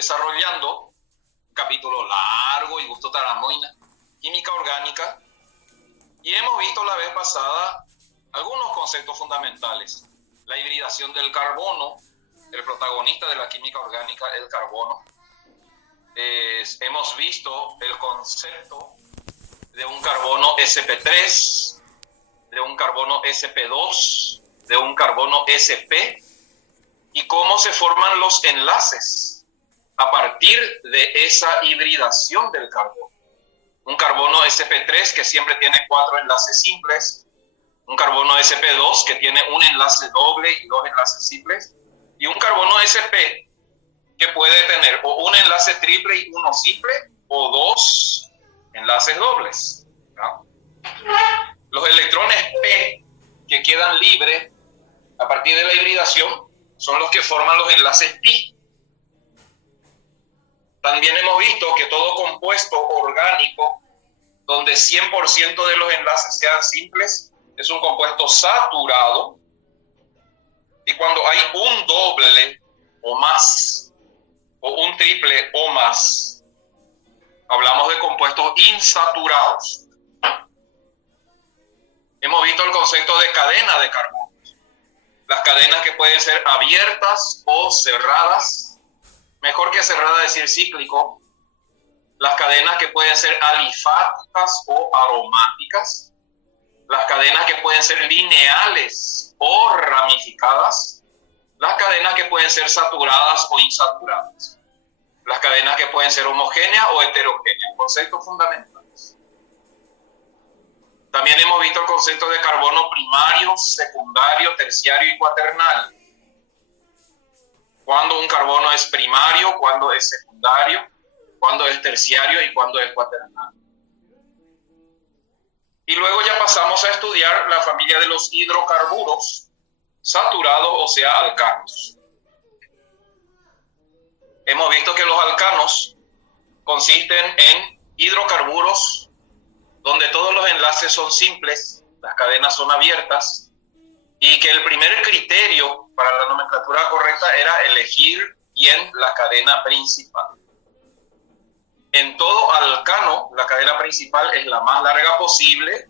desarrollando un capítulo largo y gusto taramoina, química orgánica, y hemos visto la vez pasada algunos conceptos fundamentales. La hibridación del carbono, el protagonista de la química orgánica, el carbono. Hemos visto el concepto de un carbono sp3, de un carbono sp2, de un carbono sp, y cómo se forman los enlaces a partir de esa hibridación del carbono. Un carbono sp3 que siempre tiene 4 enlaces simples, un carbono sp2 que tiene un enlace doble y 2 enlaces simples, y un carbono sp que puede tener o un enlace triple y uno simple, o 2 enlaces dobles, ¿no? Los electrones P que quedan libres a partir de la hibridación son los que forman los enlaces pi. También hemos visto que todo compuesto orgánico donde 100% de los enlaces sean simples es un compuesto saturado, y cuando hay un doble o más o un triple o más, hablamos de compuestos insaturados. Hemos visto el concepto de cadena de carbonos. Las cadenas que pueden ser abiertas o cerradas, mejor que cerrada decir cíclico. Las cadenas que pueden ser alifáticas o aromáticas. Las cadenas que pueden ser lineales o ramificadas. Las cadenas que pueden ser saturadas o insaturadas. Las cadenas que pueden ser homogéneas o heterogéneas. Conceptos fundamentales. También hemos visto el concepto de carbono primario, secundario, terciario y cuaternal. Cuándo un carbono es primario, cuándo es secundario, cuándo es terciario y cuándo es cuaternal. Y luego ya pasamos a estudiar la familia de los hidrocarburos saturados, o sea, alcanos. Hemos visto que los alcanos consisten en hidrocarburos donde todos los enlaces son simples, las cadenas son abiertas, y que el primer criterio para la nomenclatura correcta era elegir bien la cadena principal. En todo alcano, la cadena principal es la más larga posible.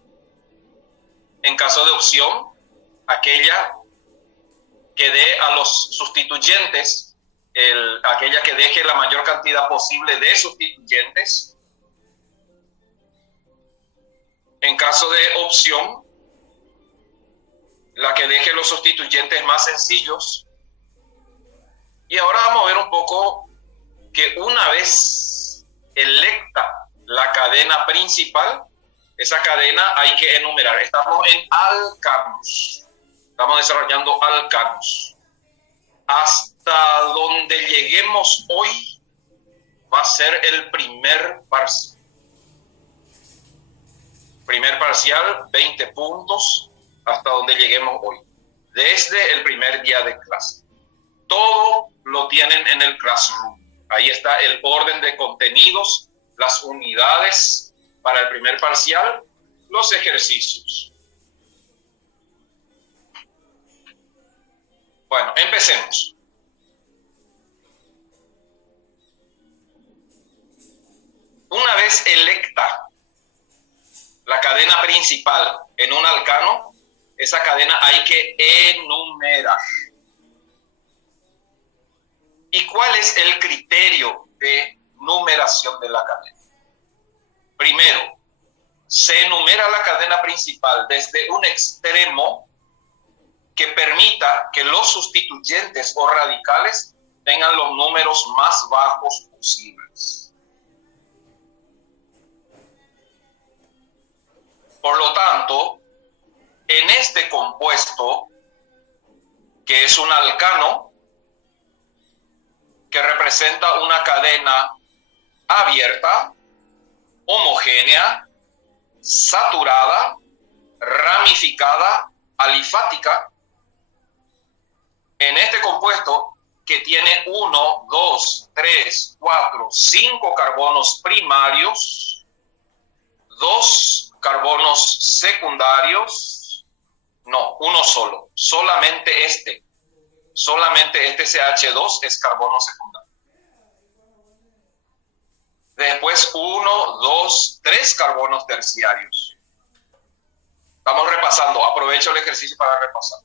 En caso de opción, aquella que dé a los sustituyentes, aquella que deje la mayor cantidad posible de sustituyentes. En caso de opción, la que deje los sustituyentes más sencillos. Y ahora vamos a ver un poco que una vez electa la cadena principal, esa cadena hay que enumerar. Estamos en alcanos. Estamos desarrollando alcanos. Hasta donde lleguemos hoy va a ser el primer parcial. Primer parcial, 20 puntos, hasta donde lleguemos hoy. Desde el primer día de clase. Todo lo tienen en el Classroom. Ahí está el orden de contenidos, las unidades para el primer parcial, los ejercicios. Bueno, empecemos. Una vez electa la cadena principal en un alcano, esa cadena hay que enumerar. ¿Y cuál es el criterio de numeración de la cadena? Primero, se enumera la cadena principal desde un extremo que permita que los sustituyentes o radicales tengan los números más bajos posibles. Por lo tanto, en este compuesto, que es un alcano, que representa una cadena abierta, homogénea, saturada, ramificada, alifática, en este compuesto que tiene 1, 2, 3, 4, 5 carbonos primarios, 2 carbonos secundarios, no, uno solo, solamente este CH2 es carbono secundario. después 1, 2, 3 carbonos terciarios. Estamos repasando, aprovecho el ejercicio para repasar.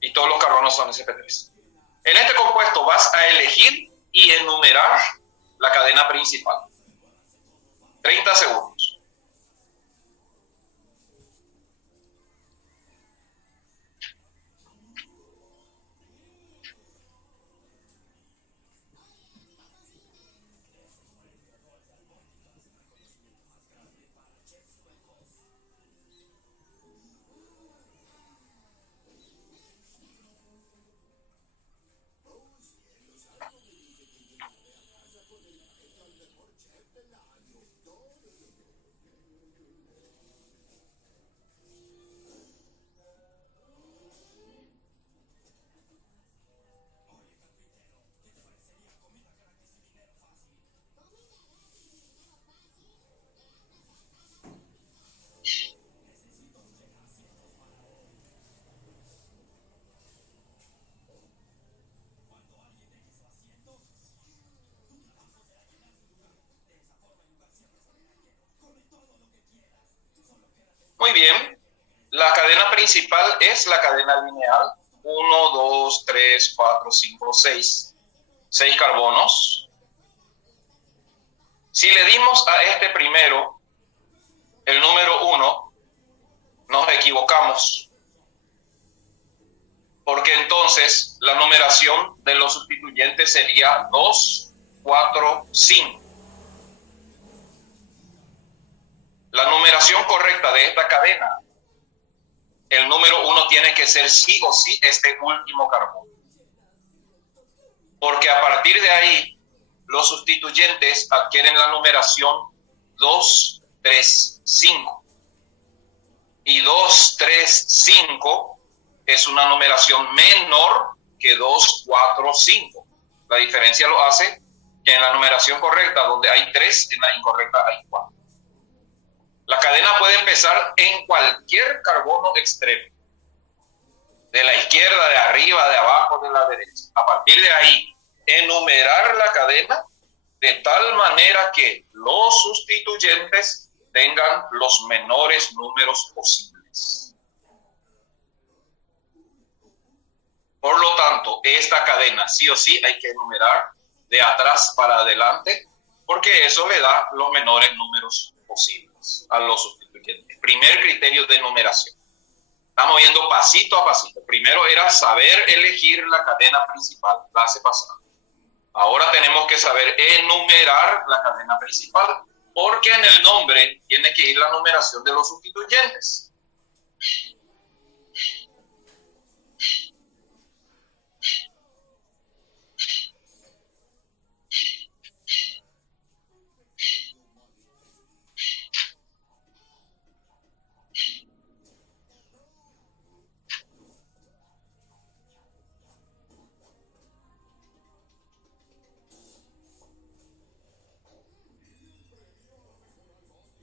Y todos los carbonos son sp3. En este compuesto vas a elegir y enumerar la cadena principal. 30 segundos. Muy bien. La cadena principal es la cadena lineal. 1, 2, 3, 4, 5, 6. 6 carbonos. Si le dimos a este primero el número 1, nos equivocamos. Porque entonces la numeración de los sustituyentes sería 2, 4, 5. La numeración correcta de esta cadena, el número 1 tiene que ser sí o sí este último carbono. Porque a partir de ahí, los sustituyentes adquieren la numeración 2, 3, 5. Y 2, 3, 5 es una numeración menor que 2, 4, 5. La diferencia lo hace que en la numeración correcta, donde hay 3, en la incorrecta hay 4. La cadena puede empezar en cualquier carbono extremo. De la izquierda, de arriba, de abajo, de la derecha. A partir de ahí, enumerar la cadena de tal manera que los sustituyentes tengan los menores números posibles. Por lo tanto, esta cadena sí o sí hay que enumerar de atrás para adelante, porque eso le da los menores números posibles a los sustituyentes. Primer criterio de numeración. Estamos yendo pasito a pasito. Primero era saber elegir la cadena principal, clase pasada. Ahora tenemos que saber enumerar la cadena principal, porque en el nombre tiene que ir la numeración de los sustituyentes.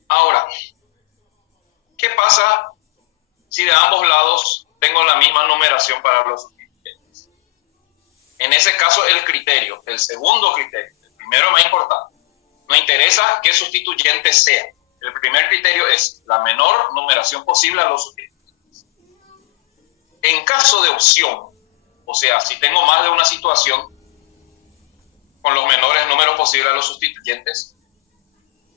Ahora, ¿qué pasa si de ambos lados tengo la misma numeración para los sustituyentes? En ese caso, el criterio, el segundo criterio, el primero más importante, no interesa qué sustituyente sea. El primer criterio es la menor numeración posible a los sustituyentes. En caso de opción, o sea, si tengo más de una situación con los menores números posibles a los sustituyentes,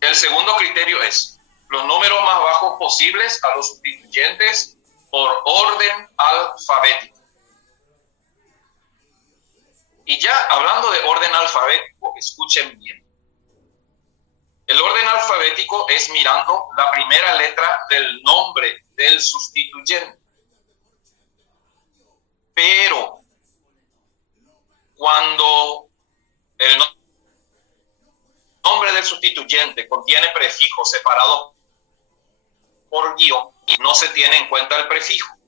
el segundo criterio es los números más bajos posibles a los sustituyentes por orden alfabético. Y ya hablando de orden alfabético, escuchen bien. El orden alfabético es mirando la primera letra del nombre del sustituyente. Pero cuando el nombre del sustituyente contiene prefijos separados por guión, no se tiene en cuenta el prefijo.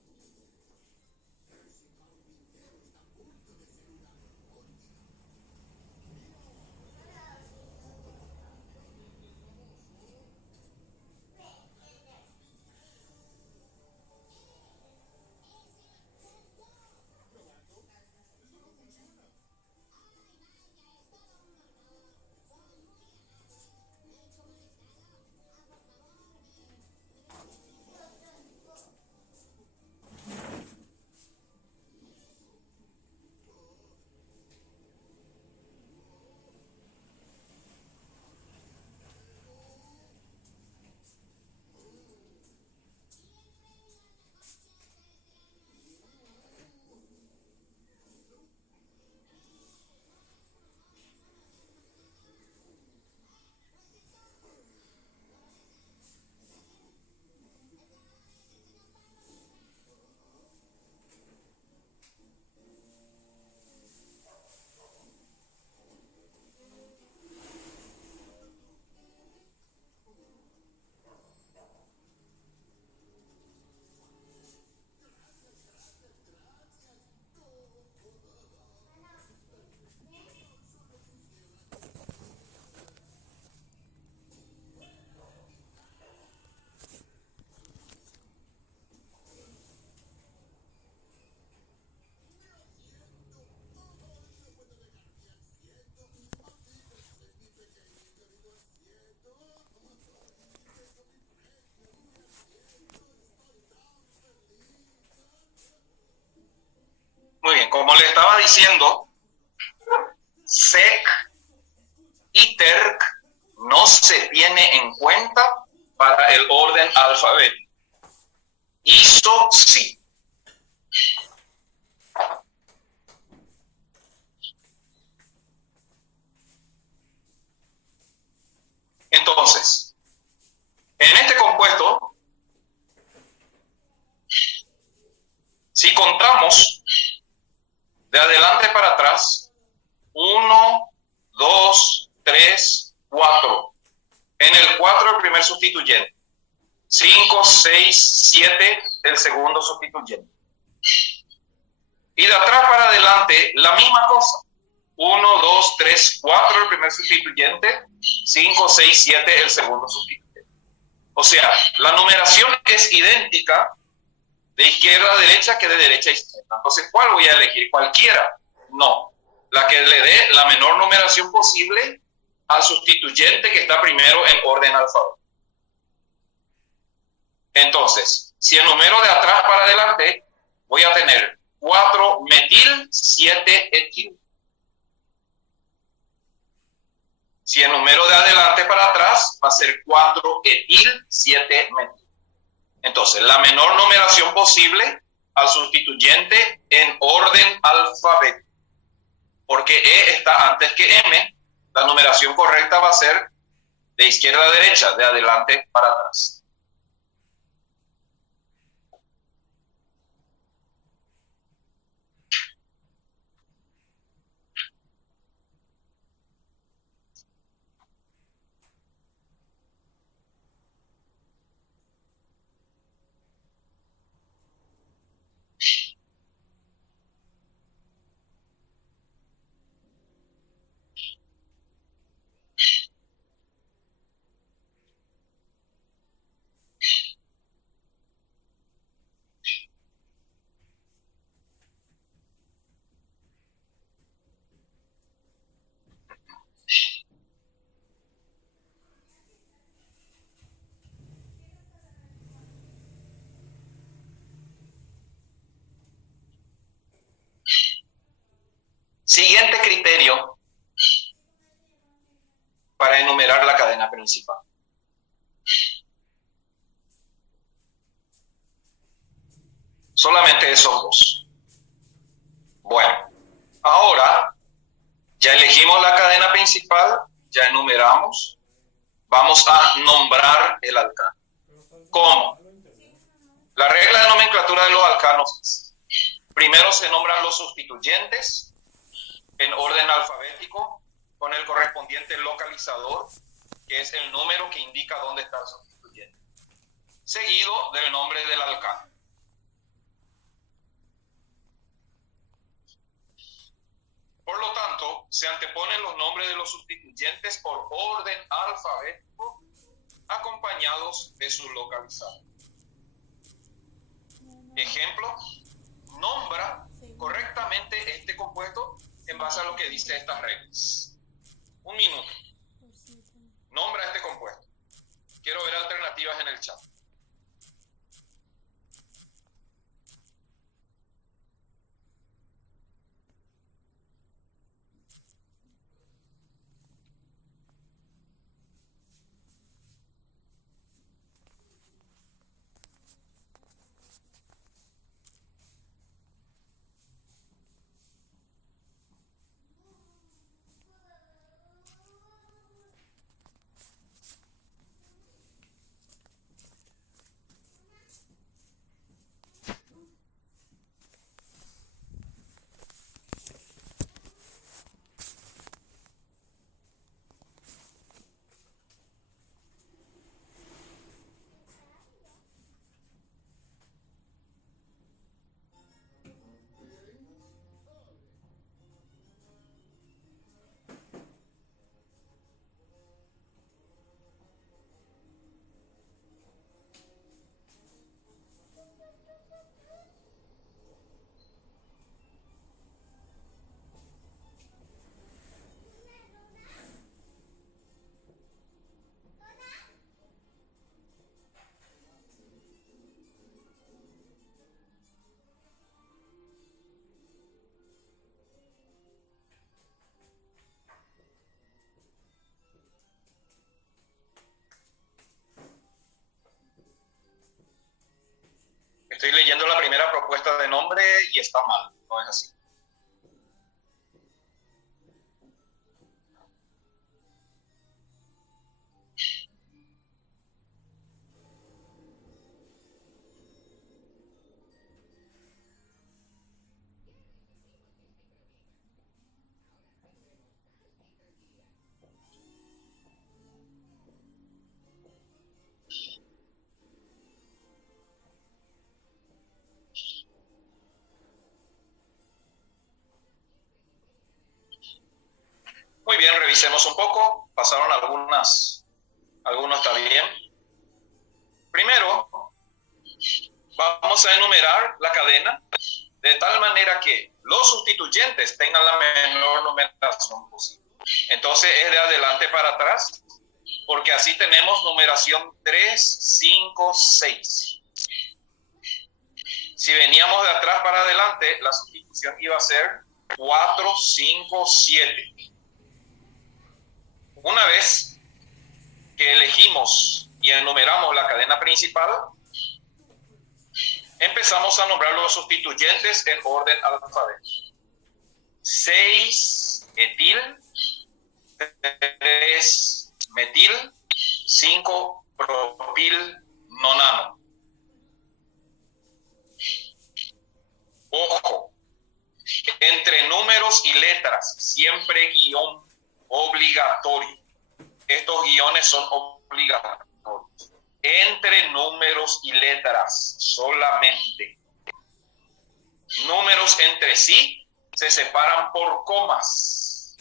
le estaba diciendo, sec y terc no se tiene en cuenta para el orden alfabético. Iso sí. Entonces, en este compuesto, si contamos de adelante para atrás, 1, 2, 3, 4. En el 4 el primer sustituyente. 5, 6, 7 el segundo sustituyente. Y de atrás para adelante la misma cosa. 1, 2, 3, 4 el primer sustituyente. 5, 6, 7 el segundo sustituyente. O sea, la numeración es idéntica de izquierda a derecha que de derecha a izquierda. Entonces, ¿cuál voy a elegir? ¿Cualquiera? No. La que le dé la menor numeración posible al sustituyente que está primero en orden alfabético. Entonces, si el número de atrás para adelante, voy a tener 4 metil, 7 etil. Si el número de adelante para atrás va a ser 4 etil, 7 metil. Entonces, la menor numeración posible al sustituyente en orden alfabético. Porque E está antes que M, la numeración correcta va a ser de izquierda a derecha, de adelante para atrás. Siguiente criterio para enumerar la cadena principal. Solamente esos dos. Bueno, ahora ya elegimos la cadena principal, ya enumeramos. Vamos a nombrar el alcano. ¿Cómo? La regla de nomenclatura de los alcanos es: primero se nombran los sustituyentes en orden alfabético con el correspondiente localizador, que es el número que indica dónde está el sustituyente, seguido del nombre del alcano. Por lo tanto, se anteponen los nombres de los sustituyentes por orden alfabético, acompañados de su localizador. Ejemplo, nombra correctamente este compuesto en base a lo que dice estas reglas. Un minuto. Nombra este compuesto. Quiero ver alternativas en el chat. Estoy leyendo la primera propuesta de nombre y está mal, no es así. Muy bien, revisemos un poco. Pasaron algunos está bien. Primero, vamos a enumerar la cadena de tal manera que los sustituyentes tengan la menor numeración posible. Entonces es de adelante para atrás, porque así tenemos numeración 3, 5, 6. Si veníamos de atrás para adelante, la sustitución iba a ser 4, 5, 7. Una vez que elegimos y enumeramos la cadena principal, empezamos a nombrar los sustituyentes en orden alfabético. 6 etil, 3 metil, 5 propil nonano. Ojo, entre números y letras, siempre guión obligatorio. Estos guiones son obligatorios. Entre números y letras solamente. Números entre sí se separan por comas.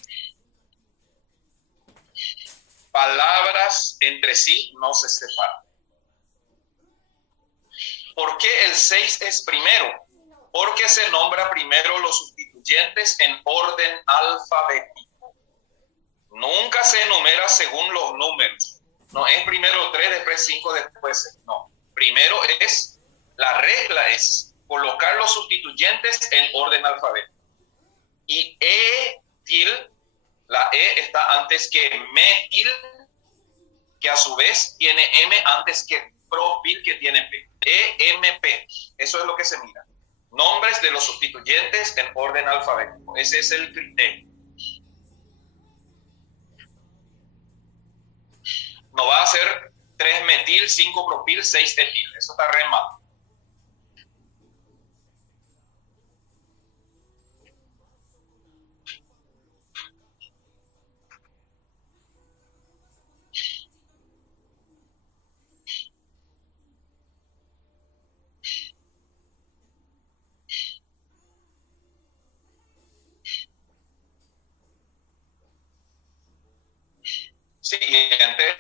Palabras entre sí no se separan. ¿Por qué el 6 es primero? Porque se nombra primero los sustituyentes en orden alfabético. Nunca se enumera según los números. No es primero 3, después 5, después 6. No. Primero la regla es colocar los sustituyentes en orden alfabético. Y etil, la E está antes que metil, que a su vez tiene M antes que propil, que tiene P. EMP. Eso es lo que se mira. Nombres de los sustituyentes en orden alfabético. Ese es el criterio. No va a ser 3 metil, 5 propil, 6 etil. Eso está re mal. Siguiente.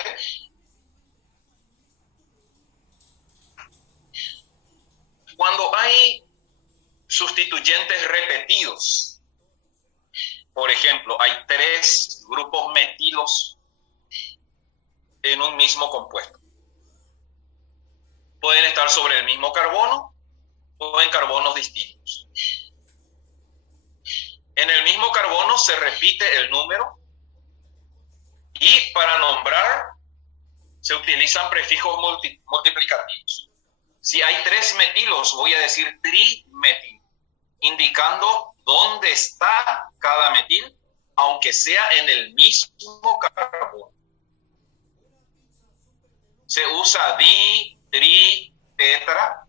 Cuando hay sustituyentes repetidos, por ejemplo, hay 3 grupos metilos en un mismo compuesto. Pueden estar sobre el mismo carbono o en carbonos distintos. En el mismo carbono se repite el número y para nombrar se utilizan prefijos multiplicativos. Si hay 3 metilos, voy a decir trimetil, indicando dónde está cada metil, aunque sea en el mismo carbono. Se usa di, tri, tetra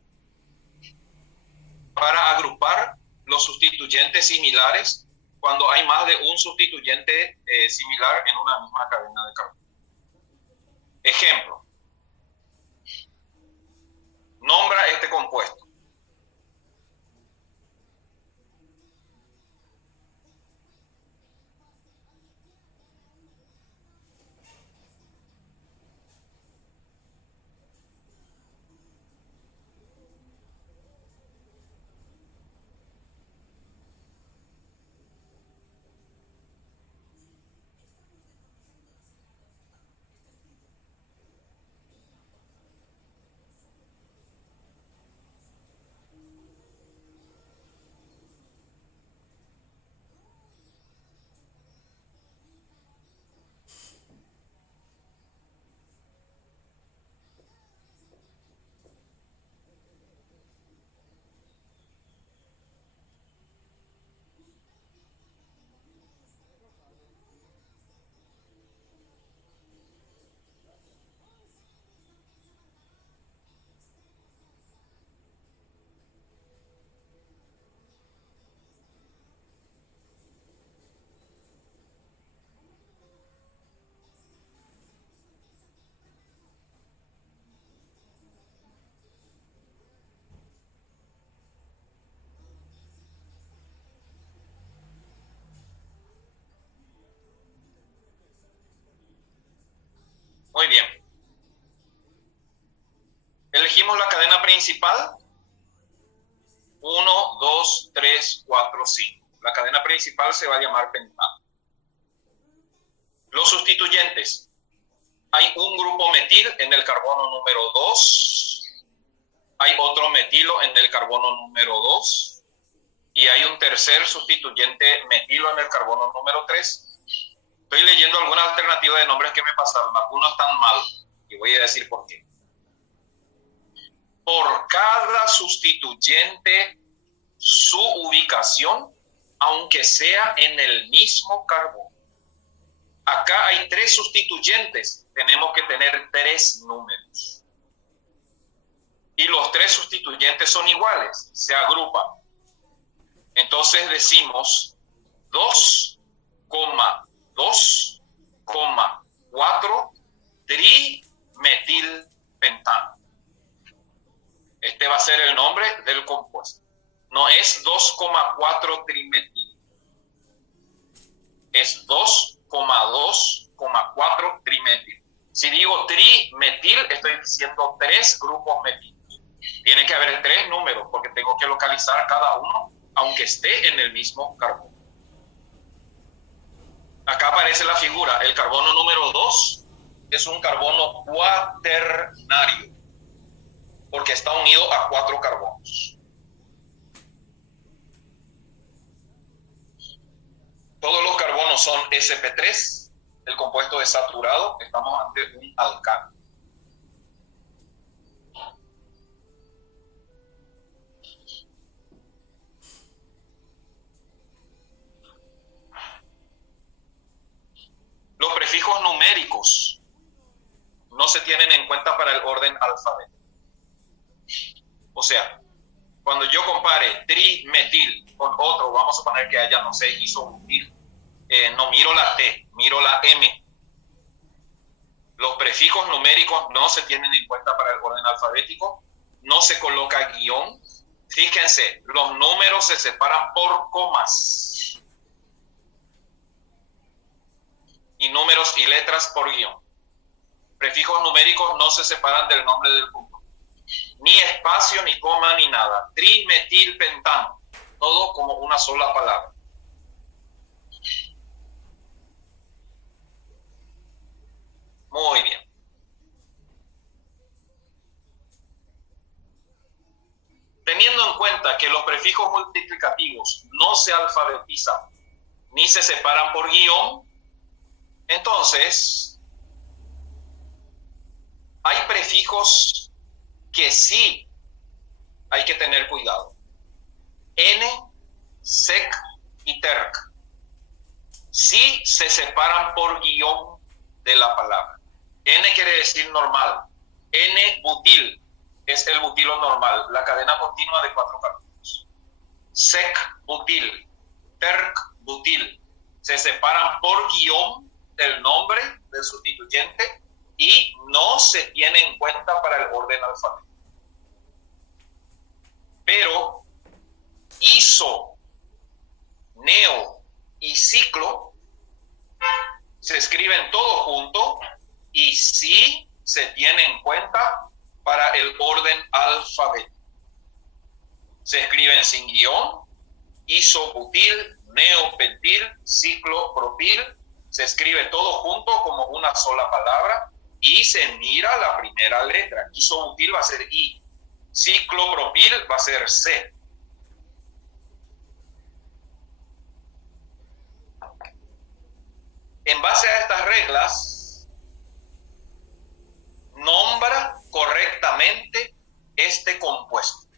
para agrupar los sustituyentes similares cuando hay más de un sustituyente similar en una misma cadena de carbono. Ejemplo. Nombra este compuesto. principal, 1, 2, 3, 4, 5. La cadena principal se va a llamar pentano. Los sustituyentes. Hay un grupo metil en el carbono número 2. Hay otro metilo en el carbono número 2. Y hay un tercer sustituyente metilo en el carbono número 3. Estoy leyendo algunas alternativas de nombres que me pasaron. Algunos están mal. Y voy a decir por qué. Por cada sustituyente, su ubicación, aunque sea en el mismo carbono. Acá hay 3 sustituyentes. Tenemos que tener 3 números. Y los 3 sustituyentes son iguales. Se agrupan. Entonces decimos 2,2,4 trimetilpentano. Este va a ser el nombre del compuesto. No es 2,4 trimetil. Es 2,2,4 trimetil. Si digo trimetil, estoy diciendo 3 grupos metilos. Tiene que haber 3 números porque tengo que localizar cada uno, aunque esté en el mismo carbono. Acá aparece la figura. El carbono número 2 es un carbono cuaternario, porque está unido a 4 carbonos. Todos los carbonos son sp3, el compuesto desaturado, estamos ante un alcano. Los prefijos numéricos no se tienen en cuenta para el orden alfabético. O sea, cuando yo compare trimetil con otro, vamos a suponer que haya, no sé, isobutil, no miro la T, miro la M. Los prefijos numéricos no se tienen en cuenta para el orden alfabético, no se coloca guión. Fíjense, los números se separan por comas. Y números y letras por guión. Prefijos numéricos no se separan del nombre del punto. Ni espacio, ni coma, ni nada. Trimetilpentano. Todo como una sola palabra. Muy bien. Teniendo en cuenta que los prefijos multiplicativos no se alfabetizan ni se separan por guión, entonces hay prefijos que sí hay que tener cuidado. N, sec y terc. Sí se separan por guión de la palabra. N quiere decir normal. N-butil es el butilo normal, la cadena continua de 4 carbonos. Sec-butil, terc-butil. Se separan por guión del nombre del sustituyente y no se tiene en cuenta para el orden alfabético. Pero iso, neo y ciclo se escriben todo junto y sí se tiene en cuenta para el orden alfabético. Se escriben sin guión, isobutil, neopentil, ciclopropil, se escribe todo junto como una sola palabra y se mira la primera letra. Isobutil va a ser I, ciclopropil va a ser C. En base a estas reglas, nombra correctamente este compuesto.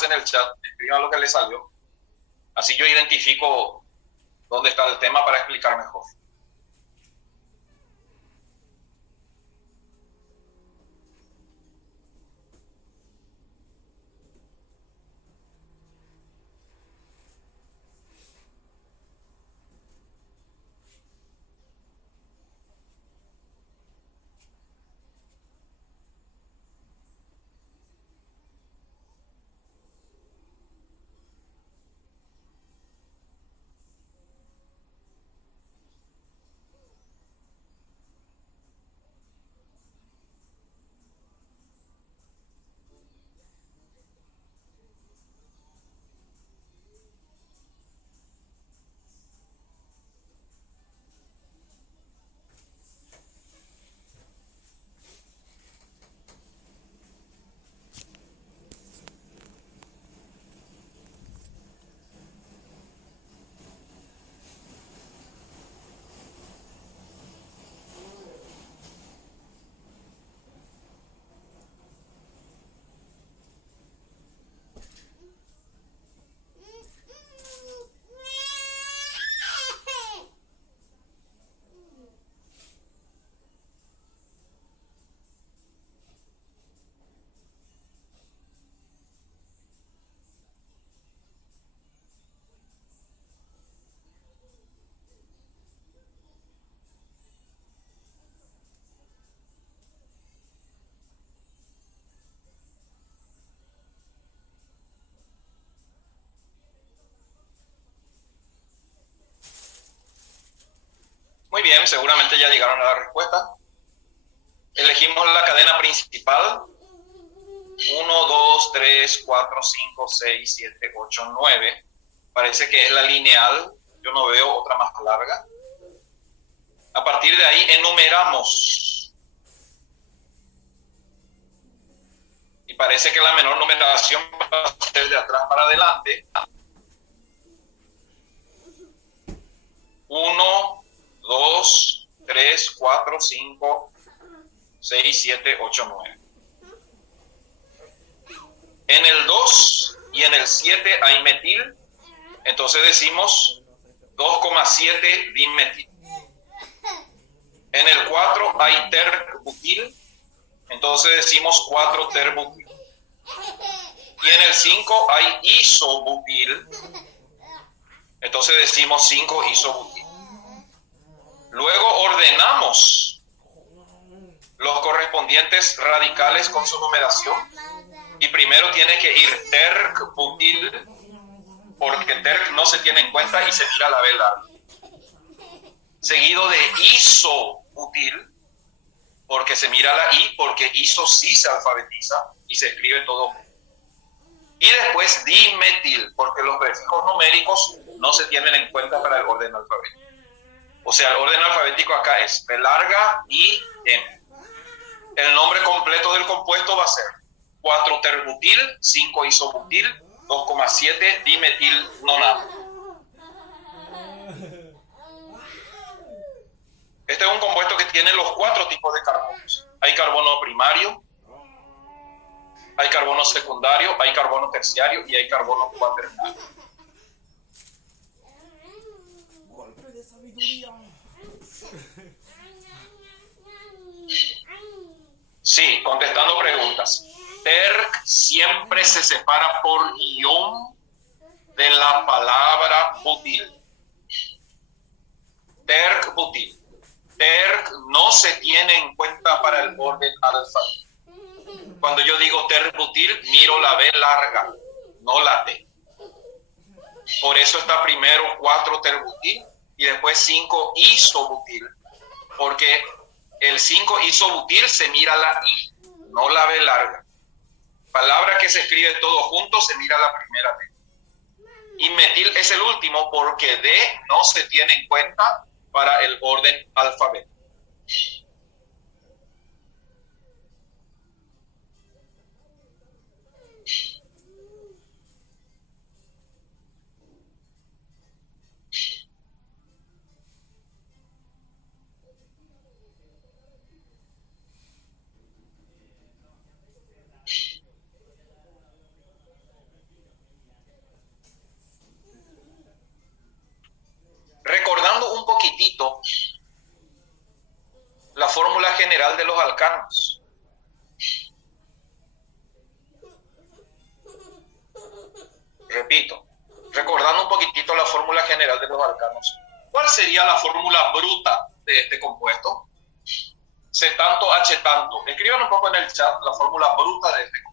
nomás en el chat, escriban lo que les salió. Así yo identifico dónde está el tema para explicar mejor. Muy bien, seguramente ya llegaron a la respuesta. Elegimos la cadena principal. 1, 2, 3, 4, 5, 6, 7, 8, 9. Parece que es la lineal. Yo no veo otra más larga. A partir de ahí enumeramos. Y parece que la menor numeración va a ser de atrás para adelante. 1, 2, 3, 4, 5, 6, 7, 8, 9. En el 2 y en el 7 hay metil, entonces decimos 2,7 dimetil. En el 4 hay terbutil, entonces decimos 4 terbutil. Y en el 5 hay isobutil, entonces decimos 5 isobutil. Luego ordenamos los correspondientes radicales con su numeración. Y primero tiene que ir terc-butil, porque terc no se tiene en cuenta y se mira la B larga. Seguido de isobutil, porque se mira la I, porque iso sí se alfabetiza y se escribe todo. Y después dimetil, porque los prefijos numéricos no se tienen en cuenta para el orden alfabético. O sea, el orden alfabético acá es B larga y M. El nombre completo del compuesto va a ser 4 terbutil, 5 isobutil, 2,7 dimetil nonato. Este es un compuesto que tiene los 4 tipos de carbonos. Hay carbono primario, hay carbono secundario, hay carbono terciario y hay carbono cuaternario. Golpe de sabiduría. Sí, contestando preguntas. Terc siempre se separa por guión de la palabra butil. Terc butil. Terc no se tiene en cuenta para el orden alfabético. Cuando yo digo terc butil, miro la B larga, no la T. Por eso está primero 4 terbutil y después 5 isobutil, porque el 5 isobutil se mira la I, no la B larga. Palabra que se escribe todo junto se mira la primera D. Y metil es el último porque D no se tiene en cuenta para el orden alfabético. alcanos. Repito, recordando un poquitito la fórmula general de los alcanos. ¿Cuál sería la fórmula bruta de este compuesto? C tanto, H tanto. Escriban un poco en el chat la fórmula bruta de este compuesto.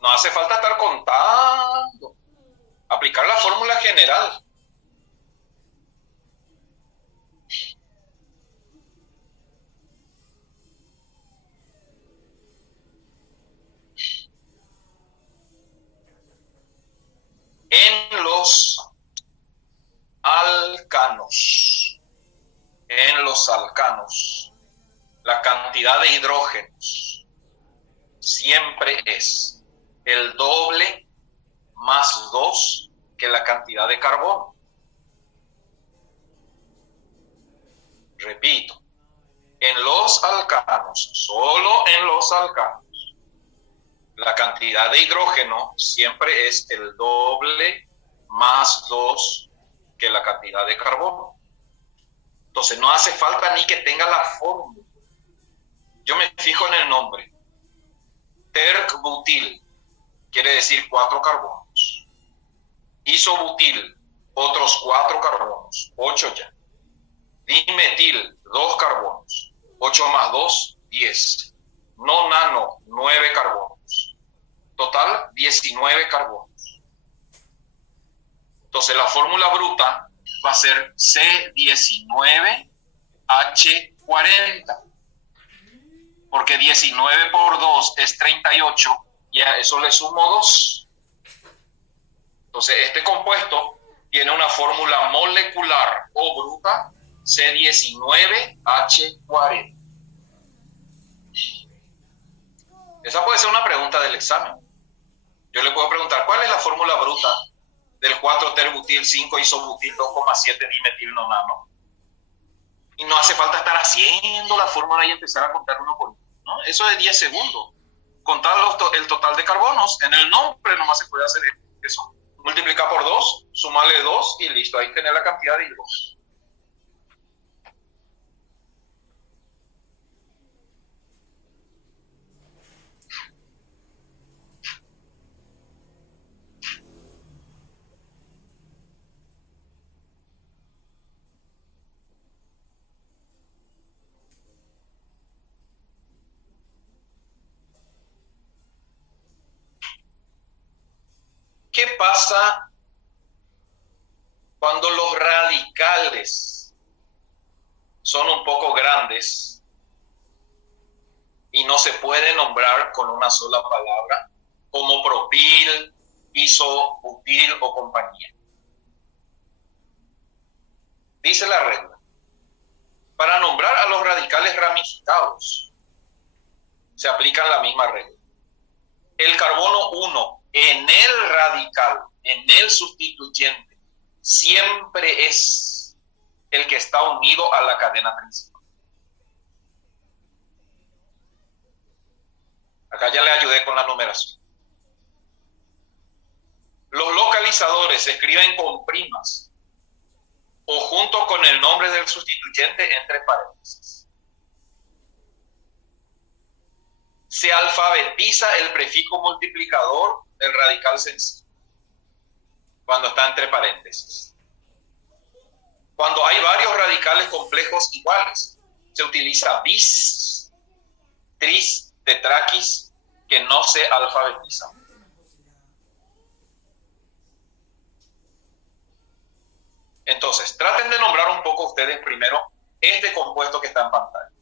No hace falta estar contando. Aplicar la fórmula general. En los alcanos, la cantidad de hidrógenos siempre es el doble más 2 que la cantidad de carbono. Repito, en los alcanos, solo en los alcanos, la cantidad de hidrógeno siempre es el doble más 2 que la cantidad de carbono. Entonces no hace falta ni que tenga la fórmula. Yo me fijo en el nombre. Terc-butil quiere decir 4 carbonos. Isobutil, otros 4 carbonos, 8 ya. Dimetil, 2 carbonos, 8 más 2, 10. Nonano, 9 carbonos. Total, 19 carbonos. Entonces la fórmula bruta va a ser C19H40. Porque 19 por 2 es 38, y a eso le sumo 2. Entonces este compuesto tiene una fórmula molecular o bruta C19H40. Esa puede ser una pregunta del examen. Yo le puedo preguntar, ¿cuál es la fórmula bruta del 4-terbutil 5-isobutil 2,7 dimetil nonano? Y no hace falta estar haciendo la fórmula y empezar a contar uno por uno, ¿no? Eso es 10 segundos. Contar el total de carbonos. En el nombre nomás se puede hacer eso. Multiplicar por 2, sumarle 2 y listo. Ahí tenés la cantidad de hidrógeno. ¿Qué pasa cuando los radicales son un poco grandes y no se puede nombrar con una sola palabra, como propil, isobutil o compañía? Dice la regla: para nombrar a los radicales ramificados se aplica la misma regla. El carbono 1 en el radical, en el sustituyente, siempre es el que está unido a la cadena principal. Acá ya le ayudé con la numeración. Los localizadores se escriben con primas o junto con el nombre del sustituyente entre paréntesis. Se alfabetiza el prefijo multiplicador del radical sencillo. cuando está entre paréntesis. Cuando hay varios radicales complejos iguales, se utiliza bis, tris, tetraquis, que no se alfabetizan. Entonces, traten de nombrar un poco ustedes primero este compuesto que está en pantalla.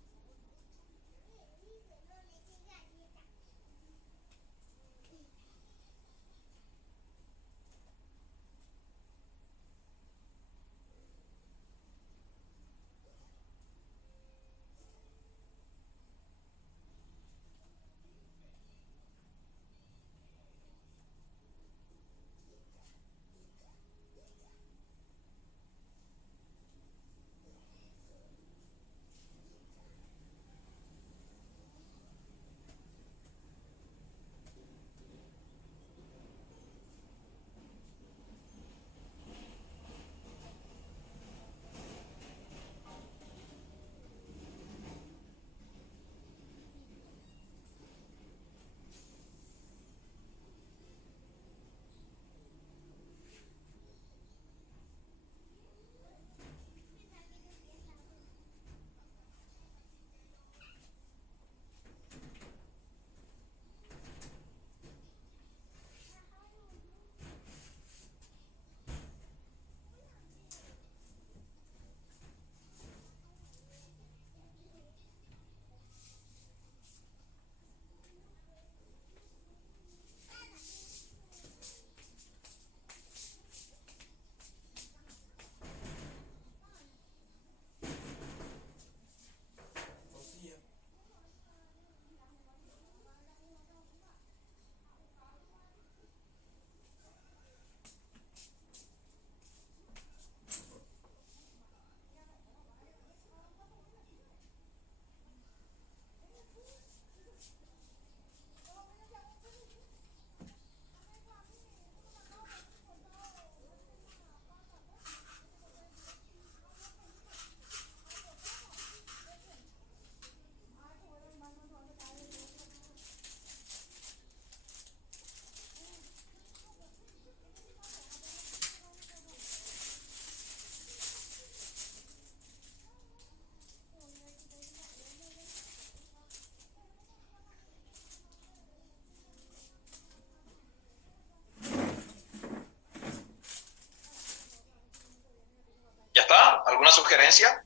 ¿Ya está? ¿Alguna sugerencia?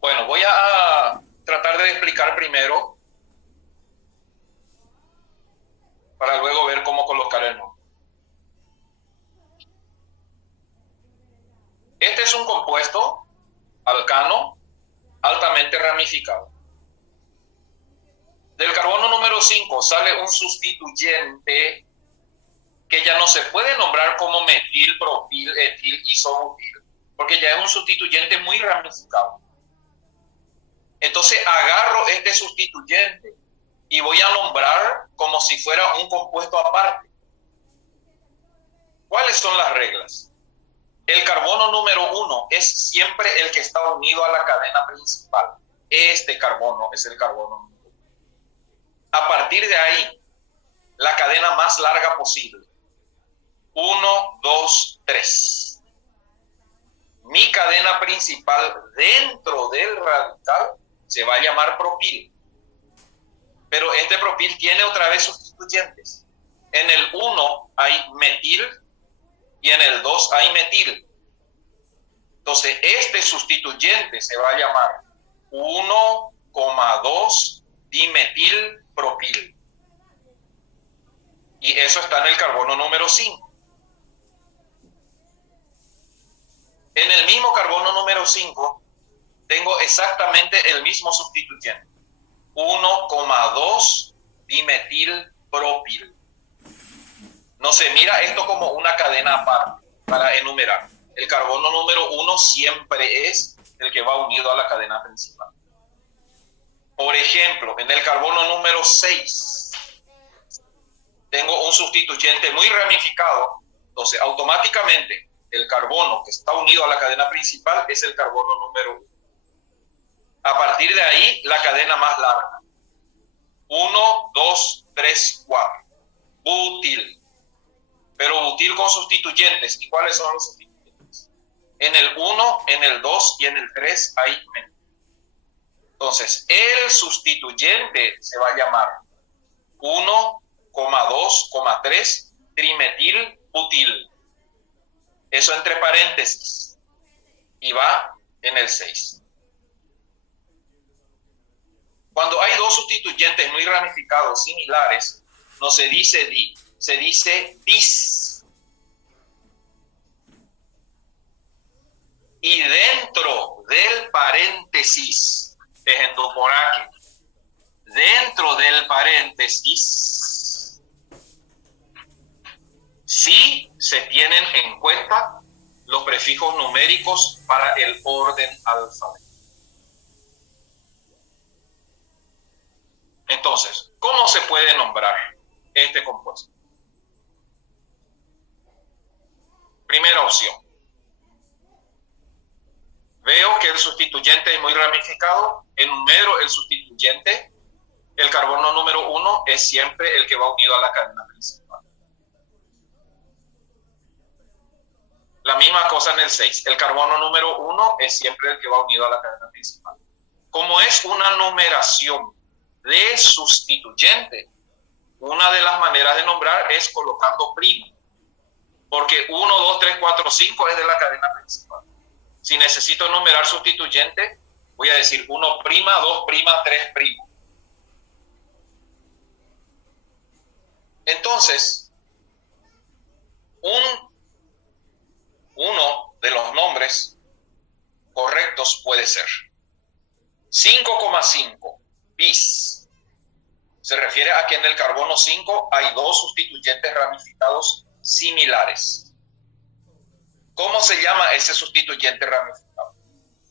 Bueno, voy a tratar de explicar primero para luego ver cómo colocar el nombre. Este es un compuesto alcano altamente ramificado. Del carbono número 5 sale un sustituyente que ya no se puede nombrar como metil, propil, etil, isobutil, porque ya es un sustituyente muy ramificado. Entonces agarro este sustituyente y voy a nombrar como si fuera un compuesto aparte. ¿Cuáles son las reglas? El carbono número 1 es siempre el que está unido a la cadena principal. Este carbono es el carbono número 1. A partir de ahí, la cadena más larga posible. 1, 2, 3. Mi cadena principal dentro del radical se va a llamar propil. Pero este propil tiene otra vez sustituyentes. En el 1 hay metil y en el 2 hay metil. Entonces, este sustituyente se va a llamar 1,2 dimetilpropil. Y eso está en el carbono número 5. En el mismo carbono número 5 tengo exactamente el mismo sustituyente. 1,2 dimetilpropil. No se mira esto como una cadena aparte para enumerar. El carbono número 1 siempre es el que va unido a la cadena principal. Por ejemplo, en el carbono número 6 tengo un sustituyente muy ramificado. Entonces, automáticamente el carbono que está unido a la cadena principal es el carbono número 1. A partir de ahí, la cadena más larga. 1, 2, 3, 4. Butil. Pero butil con sustituyentes. ¿Y cuáles son los sustituyentes? En el 1, en el 2 y en el 3 hay metil. Entonces, el sustituyente se va a llamar 1,2,3 trimetilbutil. Eso entre paréntesis. Y va en el 6. Cuando hay dos sustituyentes muy ramificados, similares, no se dice di, se dice bis. Y dentro del paréntesis, dejando por aquí, dentro del paréntesis, sí se tienen en cuenta los prefijos numéricos para el orden alfabético. Entonces, ¿cómo se puede nombrar este compuesto? Primera opción. Veo que el sustituyente es muy ramificado. Enumero el sustituyente. El carbono número 1 es siempre el que va unido a la cadena principal. La misma cosa en el 6. El carbono número 1 es siempre el que va unido a la cadena principal. Como es una numeración de sustituyente, una de las maneras de nombrar es colocando prima, porque 1, 2, 3, 4, 5 es de la cadena principal. Si necesito enumerar sustituyente, voy a decir 1', 2', 3'. Entonces, uno de los nombres correctos puede ser 5,5 bis. Se refiere a que en el carbono 5 hay dos sustituyentes ramificados similares. ¿Cómo se llama ese sustituyente ramificado?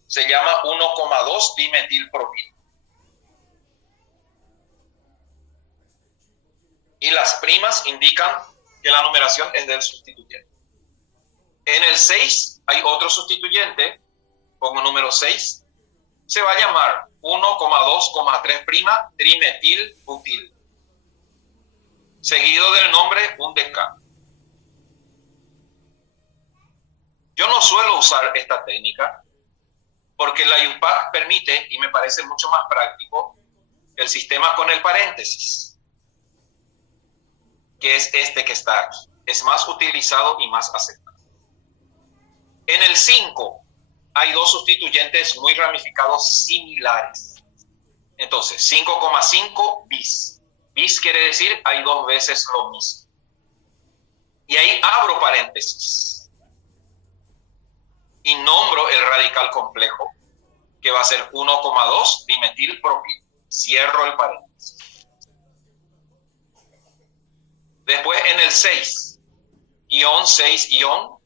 Se llama 1,2 dimetilpropil. Y las primas indican que la numeración es del sustituyente. En el 6 hay otro sustituyente, pongo número 6, se va a llamar 1,2,3' trimetilbutil, seguido del nombre 1-deca. Yo no suelo usar esta técnica porque la IUPAC permite, y me parece mucho más práctico, el sistema con el paréntesis, que es este que está aquí. Es más utilizado y más aceptado. En el 5 hay dos sustituyentes muy ramificados similares. Entonces, 5,5 bis. Bis quiere decir hay dos veces lo mismo. Y ahí abro paréntesis y nombro el radical complejo, que va a ser 1,2 dimetilpropil. Cierro el paréntesis. Después en el 6, guión 6, guión,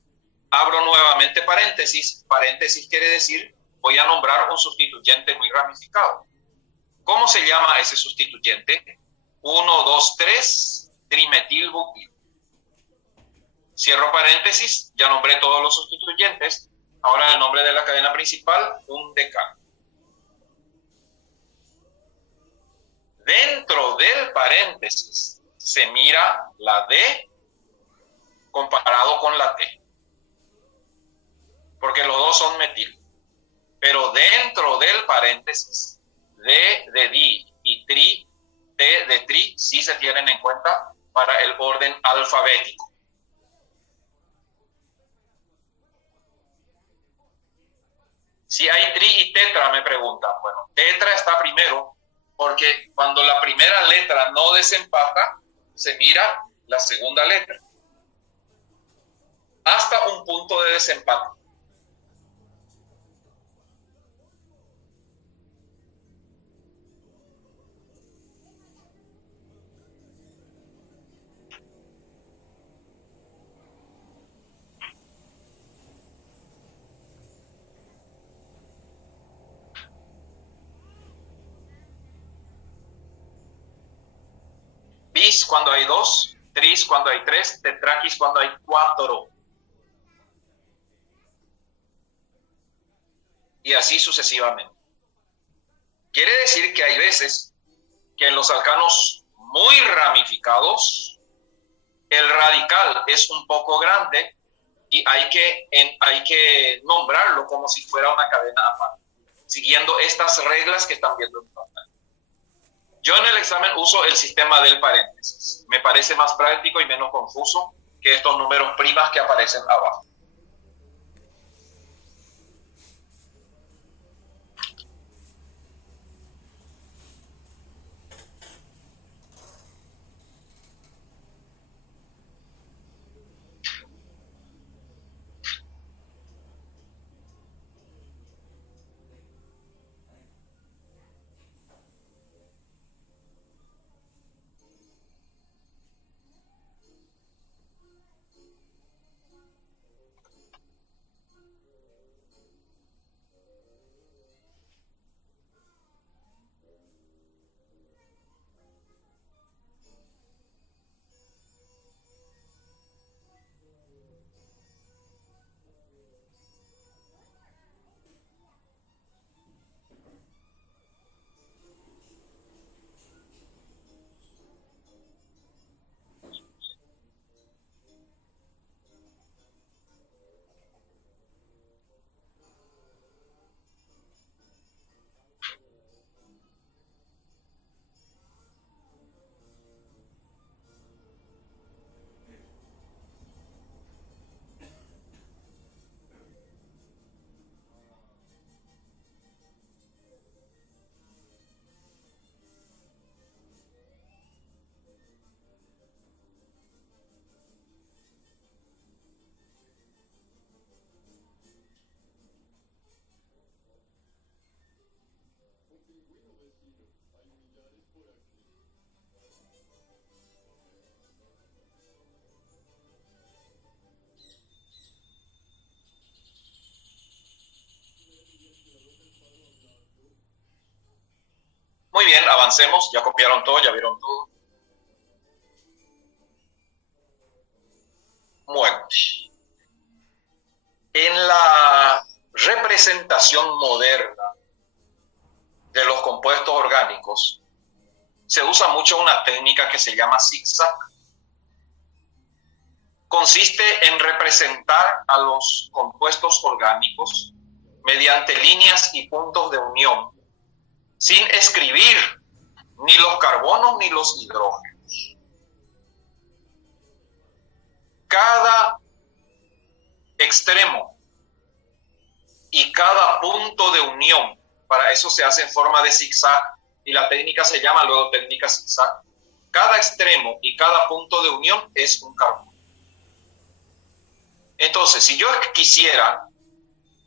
abro nuevamente paréntesis. Paréntesis quiere decir voy a nombrar un sustituyente muy ramificado. ¿Cómo se llama ese sustituyente? 1, 2, 3, trimetilbutil. Cierro paréntesis, ya nombré todos los sustituyentes. Ahora el nombre de la cadena principal, 1-deca. Dentro del paréntesis se mira la D comparado con la T, porque los dos son metil. Pero dentro del paréntesis, D de di y tri, T sí se tienen en cuenta para el orden alfabético. Si hay tri y tetra, me preguntan. Bueno, tetra está primero porque cuando la primera letra no desempata, se mira la segunda letra hasta un punto de desempate. Bis cuando hay 2, tris cuando hay 3, tetraquis cuando hay 4. Y así sucesivamente. Quiere decir que hay veces que en los alcanos muy ramificados, el radical es un poco grande y hay que nombrarlo como si fuera una cadena aparte, siguiendo estas reglas que están viendo en pantalla. Yo en el examen uso el sistema del paréntesis. Me parece más práctico y menos confuso que estos números primas que aparecen abajo. Muy bien, avancemos. Ya copiaron todo, ya vieron todo. Bueno, en la representación moderna de los compuestos orgánicos se usa mucho una técnica que se llama zigzag. Consiste en representar a los compuestos orgánicos mediante líneas y puntos de unión, sin escribir ni los carbonos ni los hidrógenos. Cada extremo y cada punto de unión, para eso se hace en forma de zigzag y la técnica se llama luego técnica zigzag. Cada extremo y cada punto de unión es un carbono. Entonces, si yo quisiera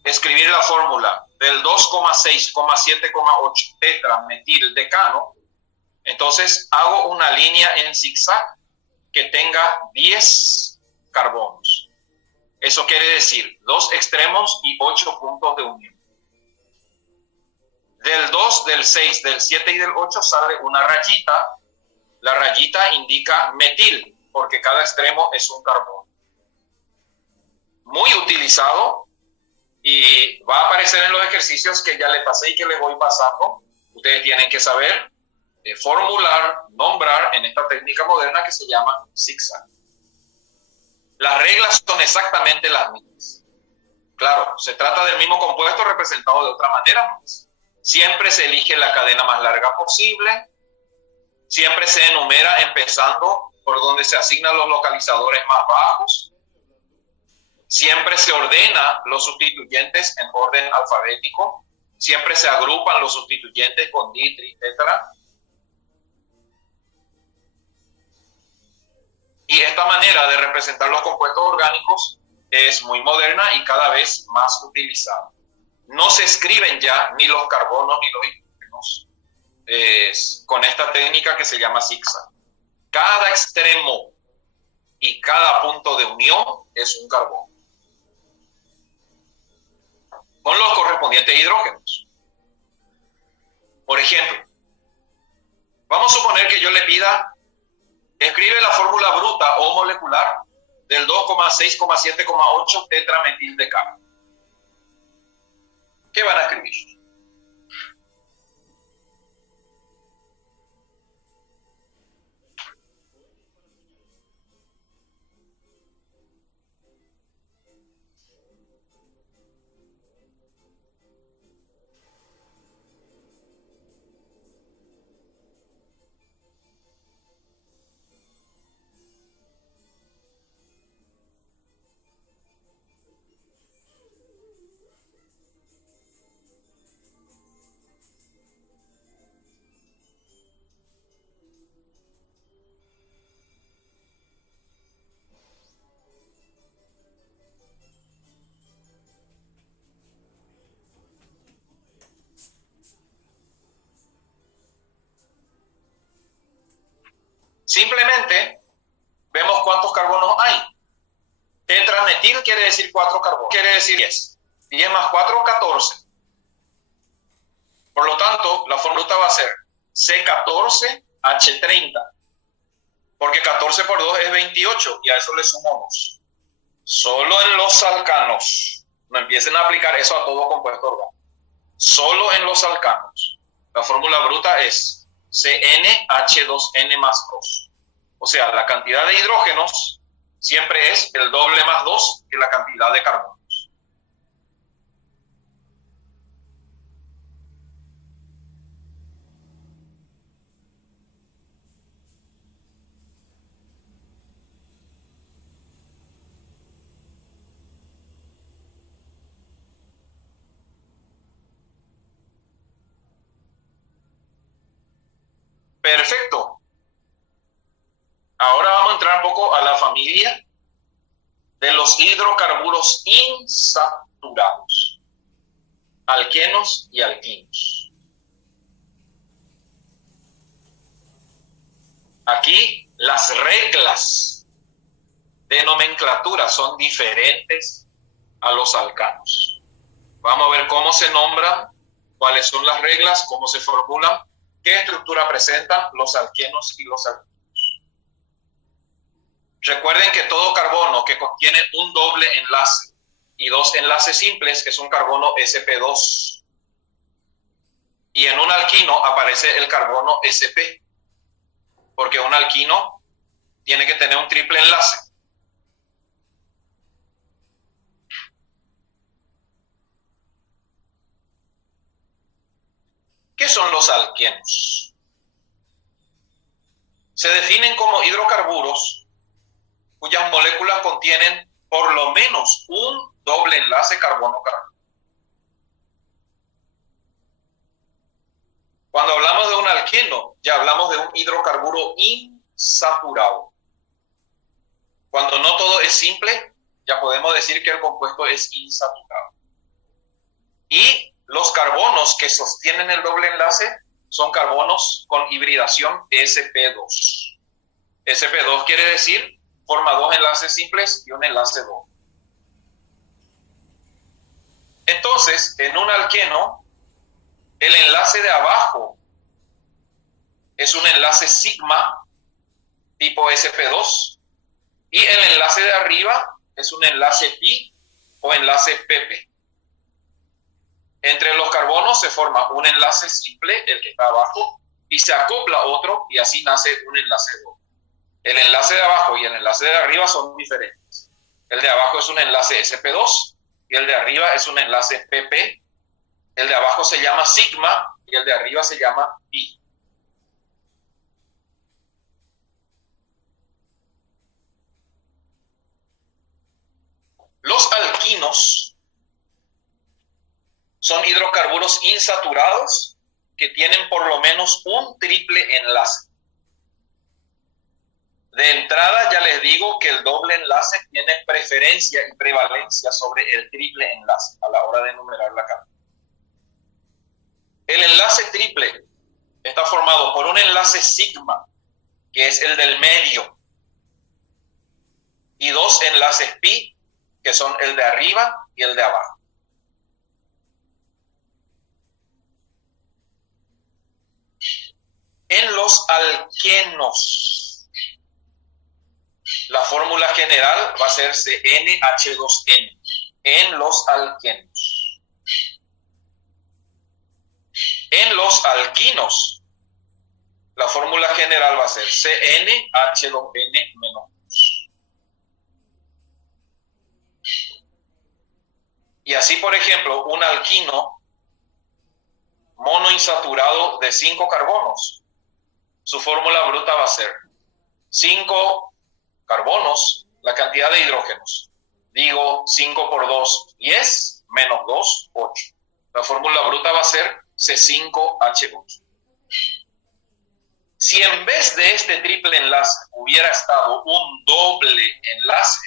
escribir la fórmula del 2,6,7,8 tetrametildecano, entonces hago una línea en zigzag que tenga 10 carbonos. Eso quiere decir 2 extremos y 8 puntos de unión. Del 2, del 6, del 7 y del 8 sale una rayita. La rayita indica metil, porque cada extremo es un carbono. Muy utilizado y va a aparecer en los ejercicios que ya le pasé y que les voy pasando. Ustedes tienen que saber formular, nombrar en esta técnica moderna que se llama zigzag. Las reglas son exactamente las mismas. Claro, se trata del mismo compuesto representado de otra manera, ¿no? Siempre se elige la cadena más larga posible Siempre se enumera empezando por donde se asignan los localizadores más bajos. Siempre se ordena los sustituyentes en orden alfabético. Siempre se agrupan los sustituyentes con di, tri, etcétera. Y esta manera de representar los compuestos orgánicos es muy moderna y cada vez más utilizada. No se escriben ya ni los carbonos ni los hidrógenos con esta técnica que se llama zigzag. Cada extremo y cada punto de unión es un carbono, con los correspondientes hidrógenos. Por ejemplo, vamos a suponer que yo le pida, escribe la fórmula bruta o molecular del 2,6,7,8 tetrametil de carbono. ¿Qué van a escribir? Simplemente vemos cuántos carbonos hay. Tetrametil quiere decir 4 carbonos, quiere decir 10. 10 más 4, 14. Por lo tanto, la fórmula va a ser C14H30, porque 14 por 2 es 28 y a eso le sumamos. Solo en los alcanos, no empiecen a aplicar eso a todo compuesto orgánico. Solo en los alcanos. La fórmula bruta es CnH2n más 2. O sea, la cantidad de hidrógenos siempre es el doble más 2 que la cantidad de carbonos. Perfecto. Ahora vamos a entrar un poco a la familia de los hidrocarburos insaturados, alquenos y alquinos. Aquí las reglas de nomenclatura son diferentes a los alcanos. Vamos a ver cómo se nombran, cuáles son las reglas, cómo se formulan, qué estructura presentan los alquenos y los alquinos. Recuerden que todo carbono que contiene un doble enlace y 2 enlaces simples es un carbono sp2. Y en un alquino aparece el carbono sp, porque un alquino tiene que tener un triple enlace. ¿Qué son los alquenos? Se definen como hidrocarburos cuyas moléculas contienen por lo menos un doble enlace carbono-carbono. Cuando hablamos de un alqueno, ya hablamos de un hidrocarburo insaturado. Cuando no todo es simple, ya podemos decir que el compuesto es insaturado. Y los carbonos que sostienen el doble enlace son carbonos con hibridación sp2. sp2 quiere decir forma 2 enlaces simples y un enlace doble. Entonces, en un alqueno, el enlace de abajo es un enlace sigma tipo sp2 y el enlace de arriba es un enlace pi o enlace pp. Entre los carbonos se forma un enlace simple, el que está abajo, y se acopla otro y así nace un enlace doble. El enlace de abajo y el enlace de arriba son diferentes. El de abajo es un enlace sp2 y el de arriba es un enlace pp. El de abajo se llama sigma y el de arriba se llama pi. Los alquinos son hidrocarburos insaturados que tienen por lo menos un triple enlace. De entrada ya les digo que el doble enlace tiene preferencia y prevalencia sobre el triple enlace a la hora de enumerar la cadena. El enlace triple está formado por un enlace sigma, que es el del medio, y dos enlaces pi, que son el de arriba y el de abajo. En los alquenos, la fórmula general va a ser CnH2n. En los alquenos. En los alquinos, la fórmula general va a ser CnH2n menos 2. Y así, por ejemplo, un alquino monoinsaturado de 5 carbonos, su fórmula bruta va a ser 5 carbonos, la cantidad de hidrógenos. Digo 5 por 2, 10, menos 2, 8. La fórmula bruta va a ser C5H8. Si en vez de este triple enlace hubiera estado un doble enlace,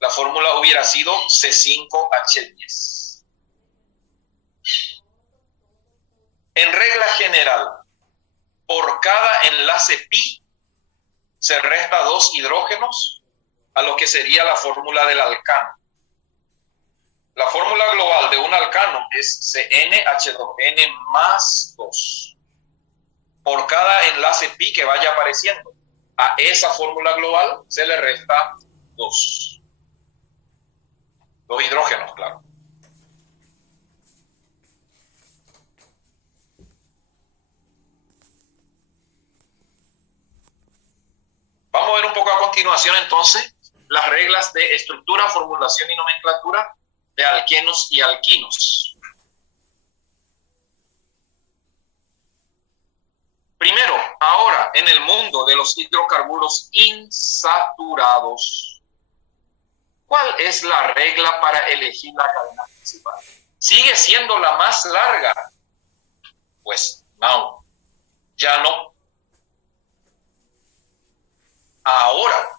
la fórmula hubiera sido C5H10. En regla general, por cada enlace pi se resta 2 hidrógenos a lo que sería la fórmula del alcano. La fórmula global de un alcano es CnH2n más 2. Por cada enlace pi que vaya apareciendo, a esa fórmula global se le resta 2. 2 hidrógenos, claro. Vamos a ver un poco a continuación entonces las reglas de estructura, formulación y nomenclatura de alquenos y alquinos. Primero, ahora en el mundo de los hidrocarburos insaturados, ¿cuál es la regla para elegir la cadena principal? ¿Sigue siendo la más larga? Pues no, ya no. Ahora,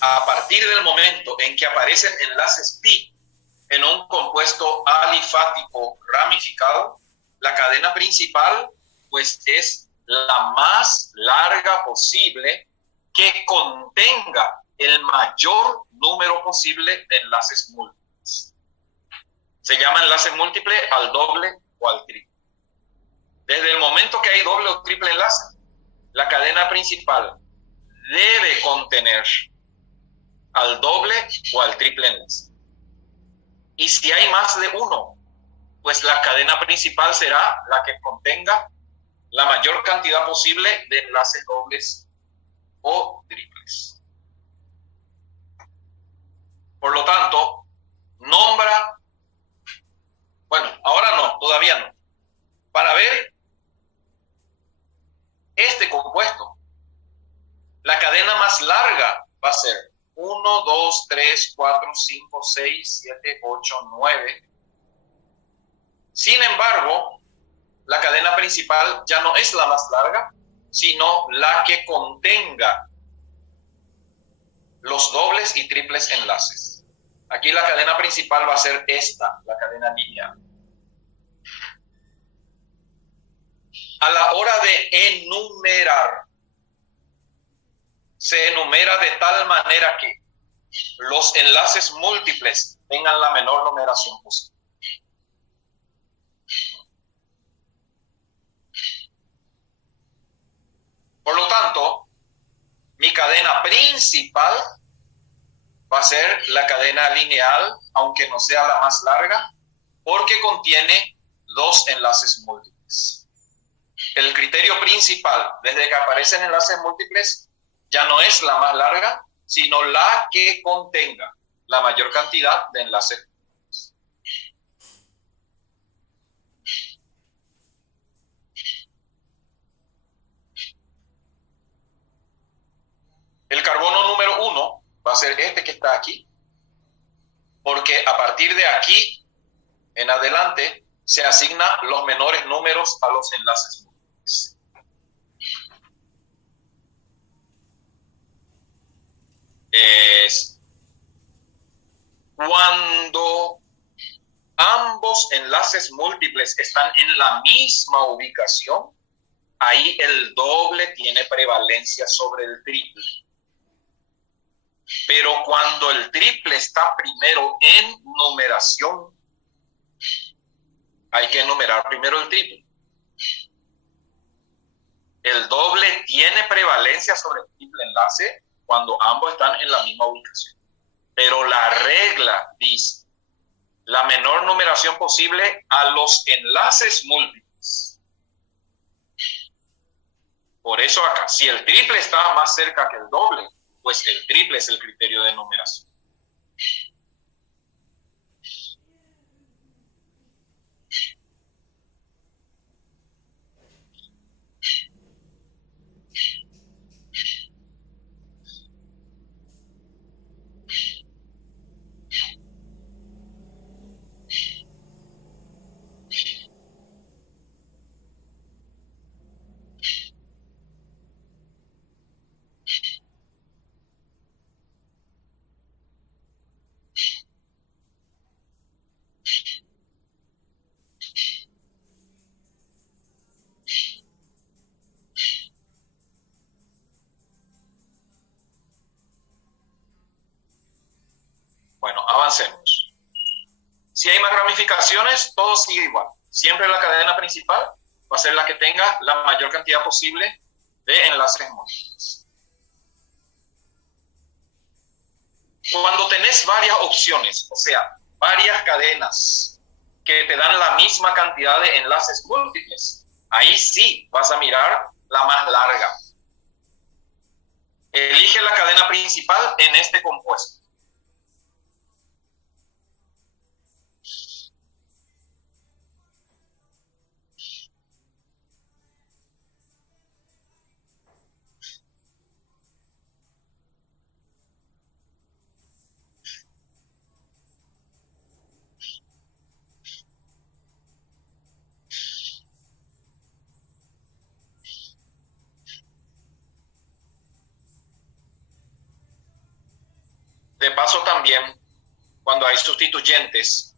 a partir del momento en que aparecen enlaces pi en un compuesto alifático ramificado, la cadena principal pues es la más larga posible que contenga el mayor número posible de enlaces múltiples. Se llama enlace múltiple al doble o al triple. Desde el momento que hay doble o triple enlace, la cadena principal debe contener al doble o al triple enlace. Y si hay más de uno, pues la cadena principal será la que contenga la mayor cantidad posible de enlaces dobles o triples. Por lo tanto, nombra, bueno, ahora no, todavía no. Para ver este compuesto, la cadena más larga va a ser 1, 2, 3, 4, 5, 6, 7, 8, 9. Sin embargo, la cadena principal ya no es la más larga, sino la que contenga los dobles y triples enlaces. Aquí la cadena principal va a ser esta, la cadena lineal. A la hora de enumerar, se enumera de tal manera que los enlaces múltiples tengan la menor numeración posible. Por lo tanto, mi cadena principal va a ser la cadena lineal, aunque no sea la más larga, porque contiene 2 enlaces múltiples. El criterio principal, desde que aparecen enlaces múltiples, ya no es la más larga, sino la que contenga la mayor cantidad de enlaces múltiples. El carbono número 1 va a ser este que está aquí. porque a partir de aquí en adelante se asignan los menores números a los enlaces múltiples. Cuando ambos enlaces múltiples están en la misma ubicación, ahí el doble tiene prevalencia sobre el triple. Pero cuando el triple está primero en numeración, hay que enumerar primero el triple. El doble tiene prevalencia sobre el triple enlace cuando ambos están en la misma ubicación. Pero la regla dice la menor numeración posible a los enlaces múltiples. Por eso acá, si el triple está más cerca que el doble, pues el triple es el criterio de numeración. Bueno, avancemos. Si hay más ramificaciones, todo sigue igual. Siempre la cadena principal va a ser la que tenga la mayor cantidad posible de enlaces múltiples. Cuando tenés varias opciones, o sea, varias cadenas que te dan la misma cantidad de enlaces múltiples, ahí sí vas a mirar la más larga. Elige la cadena principal en este compuesto. De paso también, cuando hay sustituyentes,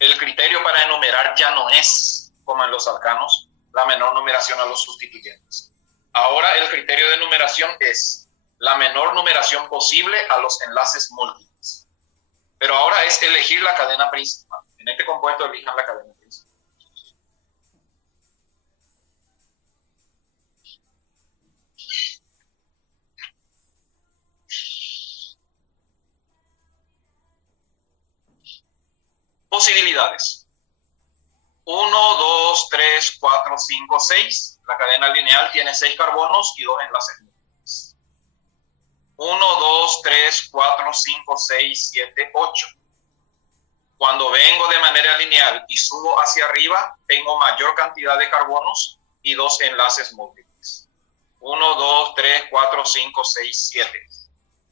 el criterio para enumerar ya no es, como en los arcanos, la menor numeración a los sustituyentes. Ahora el criterio de numeración es la menor numeración posible a los enlaces múltiples. Pero ahora es elegir la cadena principal. En este compuesto elijan la cadena principal. Posibilidades. 1, 2, 3, 4, 5, 6. La cadena lineal tiene 6 carbonos y 2 enlaces múltiples. 1, 2, 3, 4, 5, 6, 7, 8. Cuando vengo de manera lineal y subo hacia arriba, tengo mayor cantidad de carbonos y 2 enlaces múltiples. 1, 2, 3, 4, 5, 6, 7.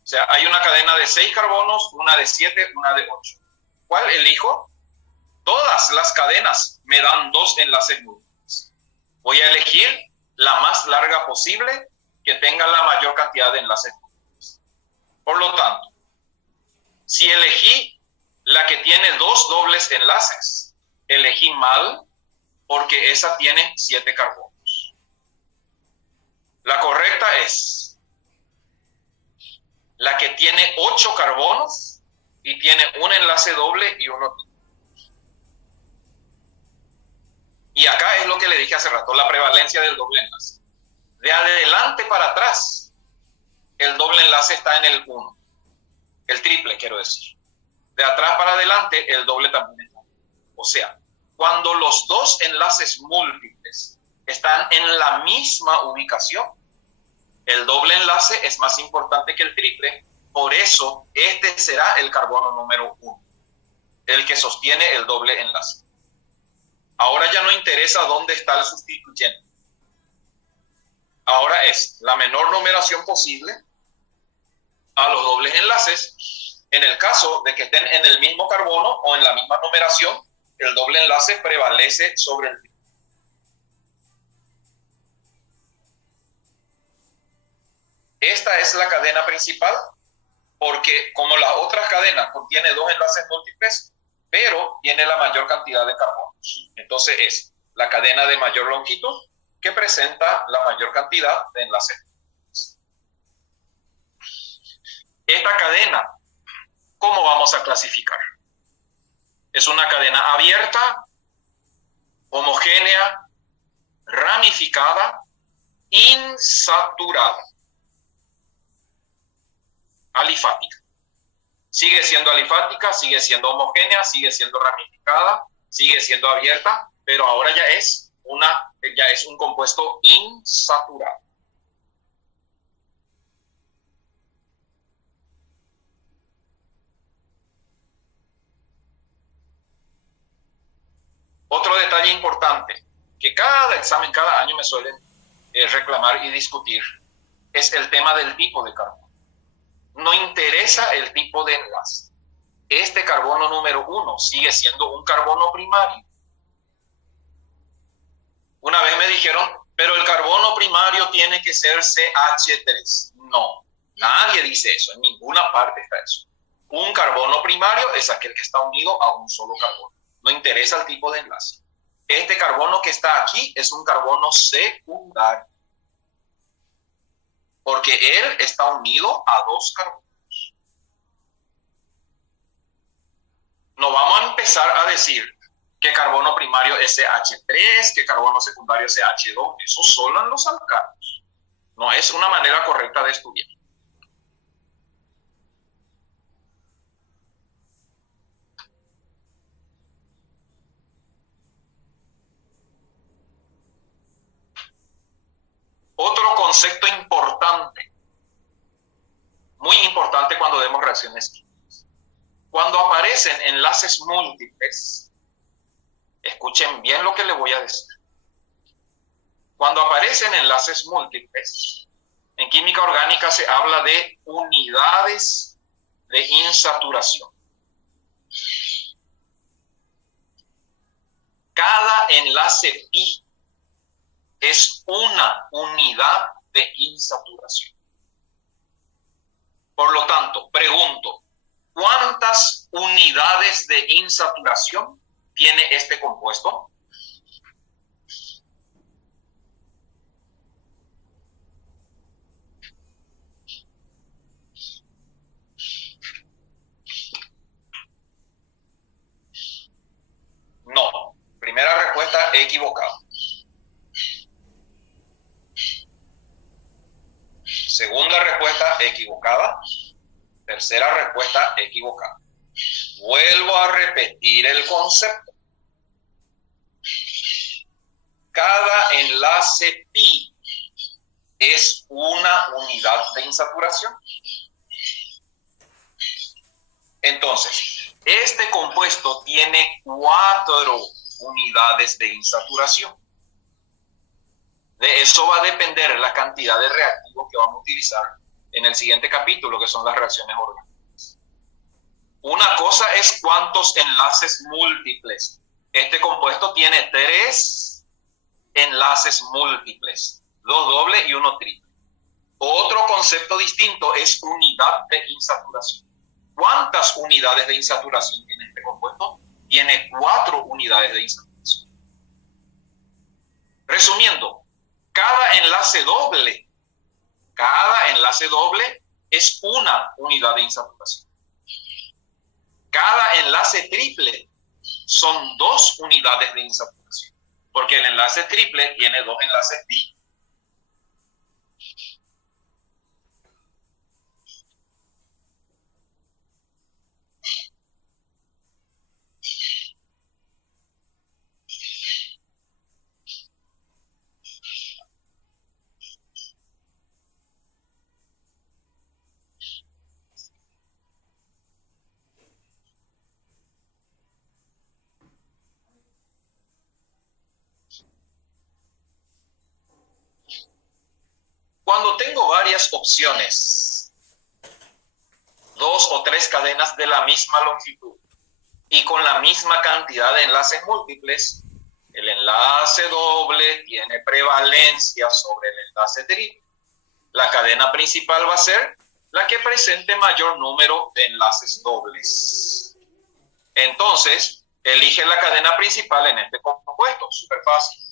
O sea, hay una cadena de 6 carbonos, una de 7, una de 8. ¿Cuál elijo? Todas las cadenas me dan 2 enlaces múltiples. Voy a elegir la más larga posible que tenga la mayor cantidad de enlaces múltiples. Por lo tanto, si elegí la que tiene 2 dobles enlaces, elegí mal porque esa tiene 7 carbonos. La correcta es la que tiene 8 carbonos y tiene un enlace doble y uno triple. Y acá es lo que le dije hace rato, la prevalencia del doble enlace. De adelante para atrás, el doble enlace está en el 1. El triple, quiero decir. De atrás para adelante, el doble también está. O sea, cuando los 2 enlaces múltiples están en la misma ubicación, el doble enlace es más importante que el triple. Por eso, este será el carbono número 1, el que sostiene el doble enlace. Ahora ya no interesa dónde está el sustituyente. Ahora es la menor numeración posible a los dobles enlaces En el caso de que estén en el mismo carbono o en la misma numeración, el doble enlace prevalece sobre el triple. Esta es la cadena principal, porque como la otra cadena contiene dos enlaces múltiples, pero tiene la mayor cantidad de carbonos. Entonces es la cadena de mayor longitud que presenta la mayor cantidad de enlaces múltiples. Esta cadena, ¿cómo vamos a clasificar? Es una cadena abierta, homogénea, ramificada, insaturada, alifática. Sigue siendo alifática, sigue siendo homogénea, sigue siendo ramificada, sigue siendo abierta, pero ahora ya es un compuesto insaturado. Otro detalle importante que cada examen, cada año me suelen reclamar y discutir es el tema del tipo de carbono. No interesa el tipo de enlace. Este carbono número 1 sigue siendo un carbono primario. Una vez me dijeron, pero el carbono primario tiene que ser CH3. No, nadie dice eso, en ninguna parte está eso. Un carbono primario es aquel que está unido a un solo carbono. No interesa el tipo de enlace. Este carbono que está aquí es un carbono secundario, porque él está unido a dos carbonos. No vamos a empezar a decir que carbono primario es CH3, que carbono secundario es CH2. Eso solo en los alcanos. No es una manera correcta de estudiar. Otro concepto importante, muy importante cuando vemos reacciones químicas. Cuando aparecen enlaces múltiples, escuchen bien lo que les voy a decir. Cuando aparecen enlaces múltiples, en química orgánica se habla de unidades de insaturación. Cada enlace pi es una unidad de insaturación. Por lo tanto, pregunto, ¿cuántas unidades de insaturación tiene este compuesto? No. Primera respuesta equivocada. Segunda respuesta equivocada. Tercera respuesta equivocada. Vuelvo a repetir el concepto. Cada enlace pi es una unidad de insaturación. Entonces, este compuesto tiene 4 unidades de insaturación. De eso va a depender la cantidad de reactivos que vamos a utilizar en el siguiente capítulo, que son las reacciones orgánicas. Una cosa es cuántos enlaces múltiples. Este compuesto tiene 3 enlaces múltiples, 2 dobles y 1 triple. Otro concepto distinto es unidad de insaturación. ¿Cuántas unidades de insaturación tiene este compuesto? Tiene 4 unidades de insaturación. Resumiendo, cada enlace doble es una unidad de insaturación. Cada enlace triple son 2 unidades de insaturación, porque el enlace triple tiene 2 enlaces pi. Cuando tengo varias opciones 2 o 3 cadenas de la misma longitud y con la misma cantidad de enlaces múltiples, el enlace doble tiene prevalencia sobre el enlace triple. La cadena principal va a ser la que presente mayor número de enlaces dobles. Entonces, elige la cadena principal en este compuesto. Súper fácil.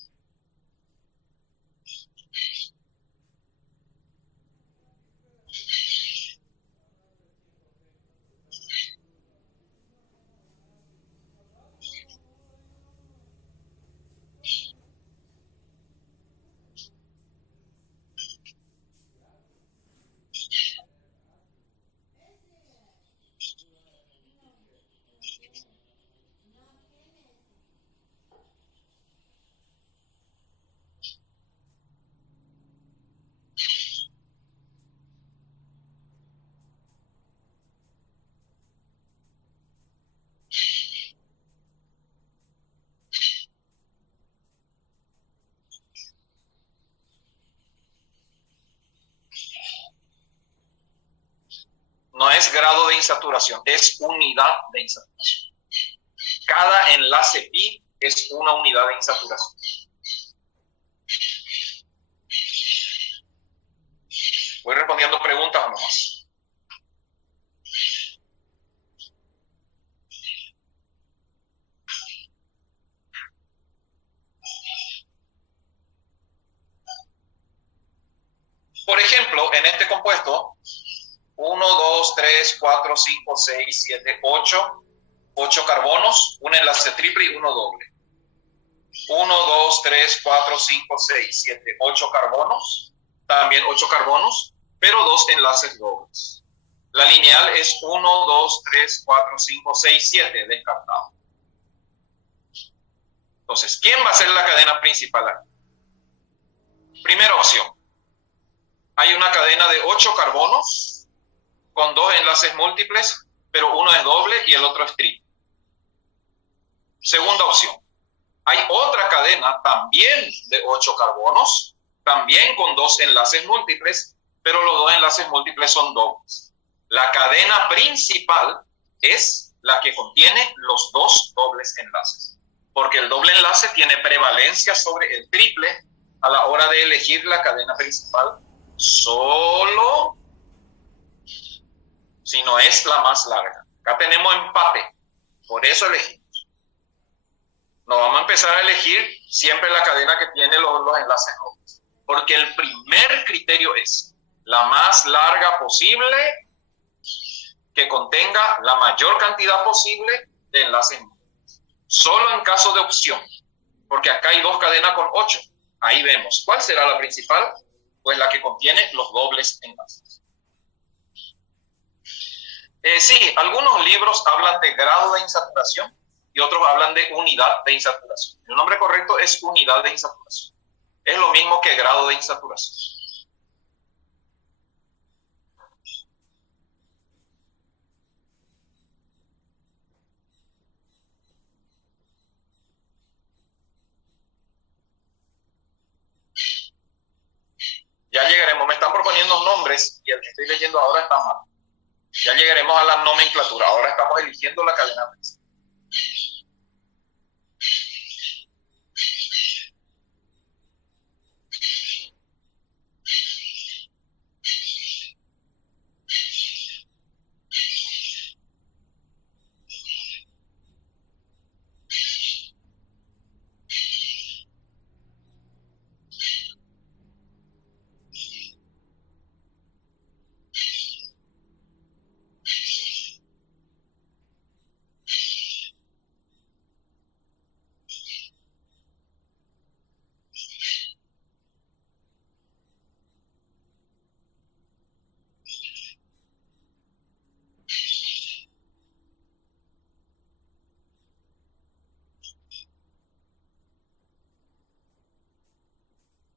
No es grado de insaturación, es unidad de insaturación. Cada enlace pi es una unidad de insaturación. Voy respondiendo preguntas nomás. Por ejemplo, en este compuesto, 1, 2, 3, 4, 5, 6, 7, 8. 8 carbonos, un enlace triple y uno doble. 1, 2, 3, 4, 5, 6, 7, 8 carbonos. También 8 carbonos, pero 2 enlaces dobles. La lineal es 1, 2, 3, 4, 5, 6, 7, descartado. Entonces, ¿quién va a ser la cadena principal aquí? Primera opción. Hay una cadena de 8 carbonos con 2 enlaces múltiples, pero uno es doble y el otro es triple. Segunda opción. Hay otra cadena también de 8 carbonos, también con 2 enlaces múltiples, pero los 2 enlaces múltiples son dobles. La cadena principal es la que contiene los 2 dobles enlaces, porque el doble enlace tiene prevalencia sobre el triple a la hora de elegir la cadena principal, solo si no es la más larga. Acá tenemos empate, por eso elegimos. No vamos a empezar a elegir siempre la cadena que tiene los enlaces dobles, porque el primer criterio es la más larga posible, que contenga la mayor cantidad posible de enlaces múltiples. Solo en caso de opción, porque acá hay 2 cadenas con 8. Ahí vemos. ¿Cuál será la principal? Pues la que contiene los dobles enlaces. Sí, algunos libros hablan de grado de insaturación y otros hablan de unidad de insaturación. El nombre correcto es unidad de insaturación. Es lo mismo que grado de insaturación. Ya llegaremos, me están proponiendo nombres y el que estoy leyendo ahora está mal. Ya llegaremos a la nomenclatura, ahora estamos eligiendo la cadena principal.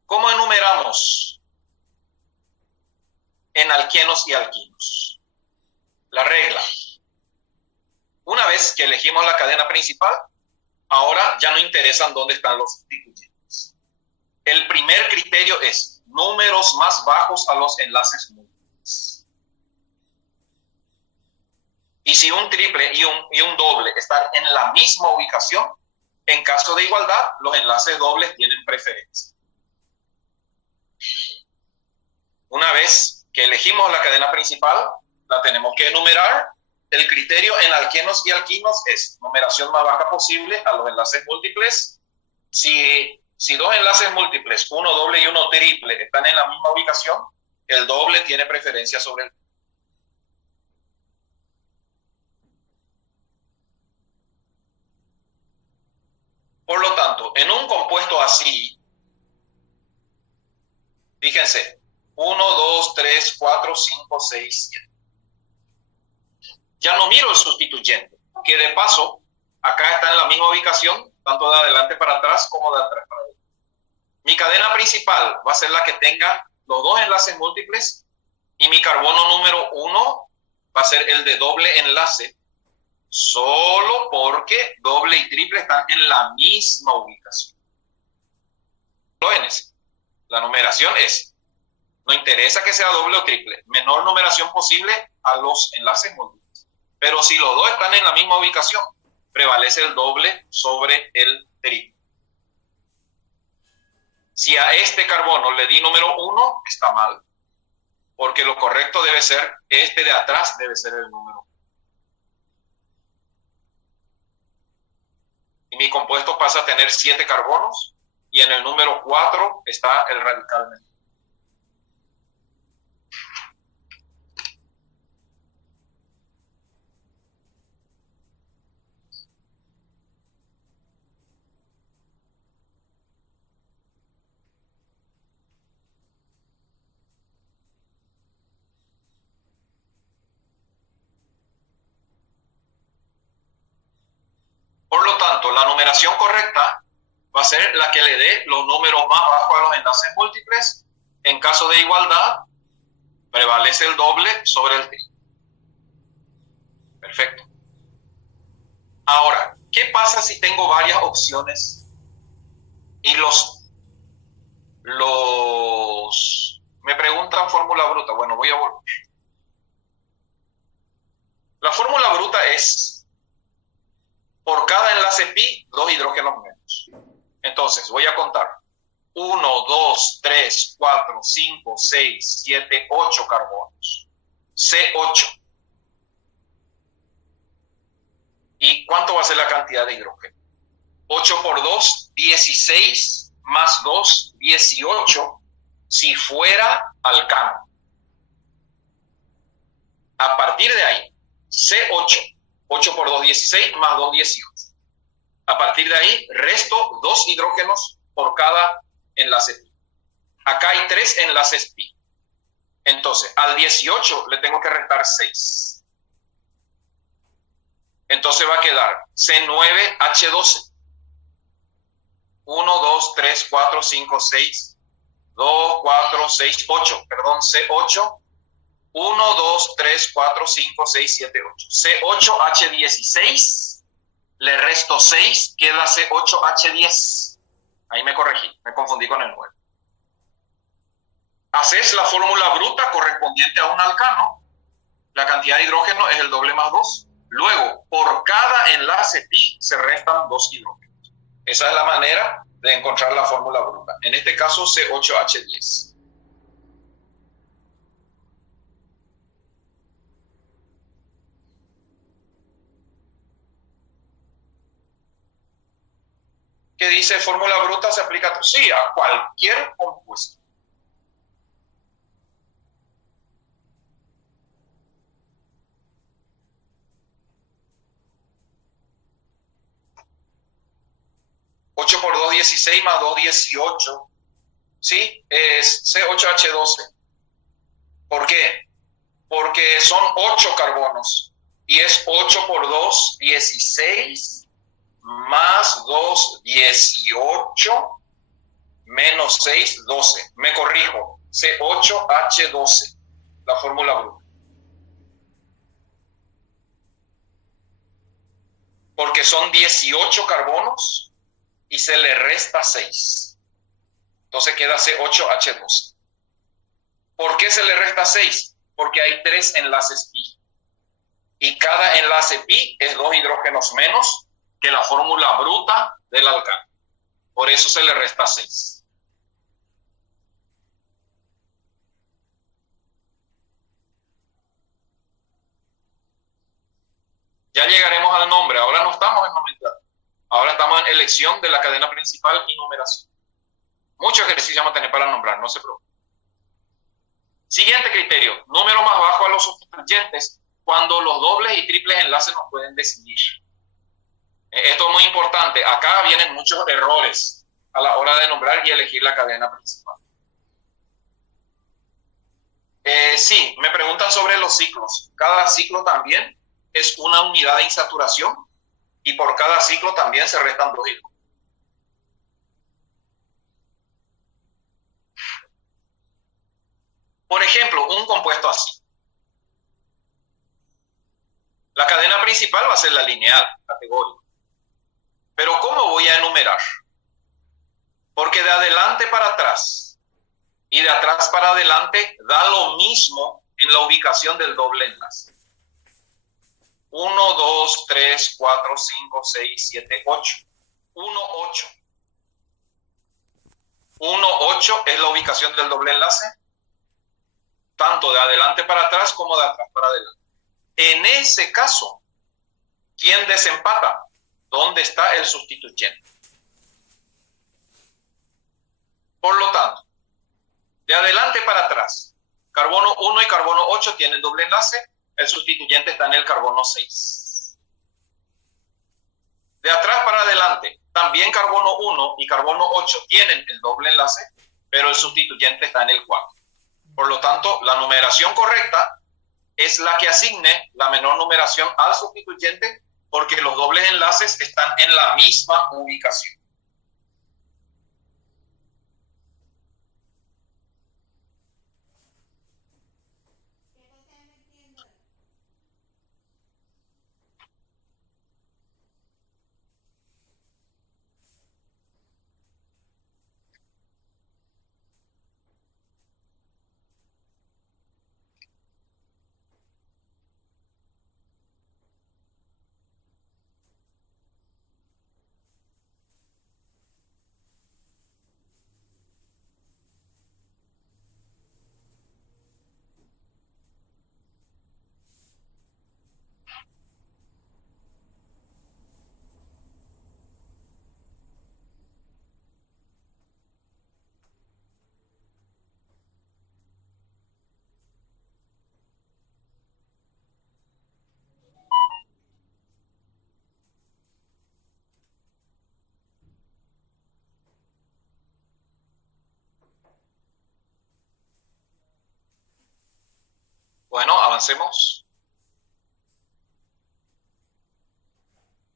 ¿Cómo enumeramos en alquenos y alquinos? La regla. Una vez que elegimos la cadena principal, ahora ya no interesan dónde están los sustituyentes. El primer criterio es números más bajos a los enlaces múltiples. Y si un triple y un doble están en la misma ubicación, en caso de igualdad, los enlaces dobles tienen preferencia. Una vez que elegimos la cadena principal, la tenemos que enumerar. El criterio en alquenos y alquinos es numeración más baja posible a los enlaces múltiples. Si dos enlaces múltiples, uno doble y uno triple, están en la misma ubicación, el doble tiene preferencia sobre el. Por lo tanto, en un compuesto así, fíjense, 1, 2, 3, 4, 5, 6, 7. Ya no miro el sustituyente, que de paso, acá está en la misma ubicación, tanto de adelante para atrás como de atrás para adelante. Mi cadena principal va a ser la que tenga los dos enlaces múltiples y mi carbono número 1 va a ser el de doble enlace, solo porque doble y triple están en la misma ubicación. La numeración es, no interesa que sea doble o triple, menor numeración posible a los enlaces múltiples. Pero si los dos están en la misma ubicación, prevalece el doble sobre el triple. Si a este carbono le di número 1, está mal, porque lo correcto debe ser, este de atrás debe ser el número 1. Y mi compuesto pasa a tener 7 carbonos, y en el número 4 está el radical menor. Por lo tanto, la numeración correcta va a ser la que le dé los números más bajos a los enlaces múltiples. En caso de igualdad, prevalece el doble sobre el triple. Perfecto. Ahora, ¿qué pasa si tengo varias opciones y me preguntan fórmula bruta? Bueno, voy a volver. La fórmula bruta es por cada enlace pi, 2 hidrógenos menos. Entonces, voy a contar. 1, 2, 3, 4, 5, 6, 7, 8 carbonos. C8. ¿Y cuánto va a ser la cantidad de hidrógeno? 8 por 2, 16, más 2, 18, si fuera alcano. A partir de ahí, C8. 8 por 2, 16, más 2, 18. A partir de ahí, resto 2 hidrógenos por cada enlace pi. Acá hay 3 enlaces pi. Entonces, al 18 le tengo que restar 6. Entonces va a quedar C9H12. 1, 2, 3, 4, 5, 6, 2, 4, 6, 8. Perdón, C8. 1, 2, 3, 4, 5, 6, 7, 8. C8H16, le resto 6, queda C8H10. Ahí me corregí, me confundí con el 9. Haces la fórmula bruta correspondiente a un alcano. La cantidad de hidrógeno es el doble más 2. Luego, por cada enlace pi se restan 2 hidrógenos. Esa es la manera de encontrar la fórmula bruta. En este caso, C8H10. ¿Qué dice fórmula bruta? Se aplica, sí, a cualquier compuesto. Ocho por 2, 16 más 2, 18. ¿Sí? Es C8H12. ¿Por qué? Porque son 8 carbonos. Y es 8 por 2, 16. Más 2, 18, menos 6, 12. Me corrijo, C8H12, la fórmula bruta. Porque son 18 carbonos y se le resta 6. Entonces queda C8H12. ¿Por qué se le resta 6? Porque hay 3 enlaces pi. y cada enlace pi es 2 hidrógenos menos que la fórmula bruta del alcano. Por eso se le resta 6. Ya llegaremos al nombre. Ahora no estamos en nomenclatura. Ahora estamos en elección de la cadena principal y numeración. Muchos ejercicios vamos a tener para nombrar, no se preocupen. Siguiente criterio, número más bajo a los sustituyentes cuando los dobles y triples enlaces nos pueden decidir. Esto es muy importante. Acá vienen muchos errores a la hora de nombrar y elegir la cadena principal. Sí, me preguntan sobre los ciclos. Cada ciclo también es una unidad de insaturación y por cada ciclo también se restan 2 hidrógenos. Por ejemplo, un compuesto así. La cadena principal va a ser la lineal, categórica. Pero ¿cómo voy a enumerar? Porque de adelante para atrás y de atrás para adelante da lo mismo en la ubicación del doble enlace. 1, 2, 3, 4, 5, 6, 7, 8. 1, 8. 1, 8 es la ubicación del doble enlace, tanto de adelante para atrás como de atrás para adelante. En ese caso, ¿quién desempata? ¿Dónde está el sustituyente? Por lo tanto, de adelante para atrás, carbono 1 y carbono 8 tienen doble enlace, el sustituyente está en el carbono 6. De atrás para adelante, también carbono 1 y carbono 8 tienen el doble enlace, pero el sustituyente está en el 4. Por lo tanto, la numeración correcta es la que asigne la menor numeración al sustituyente porque los dobles enlaces están en la misma ubicación. Bueno, avancemos.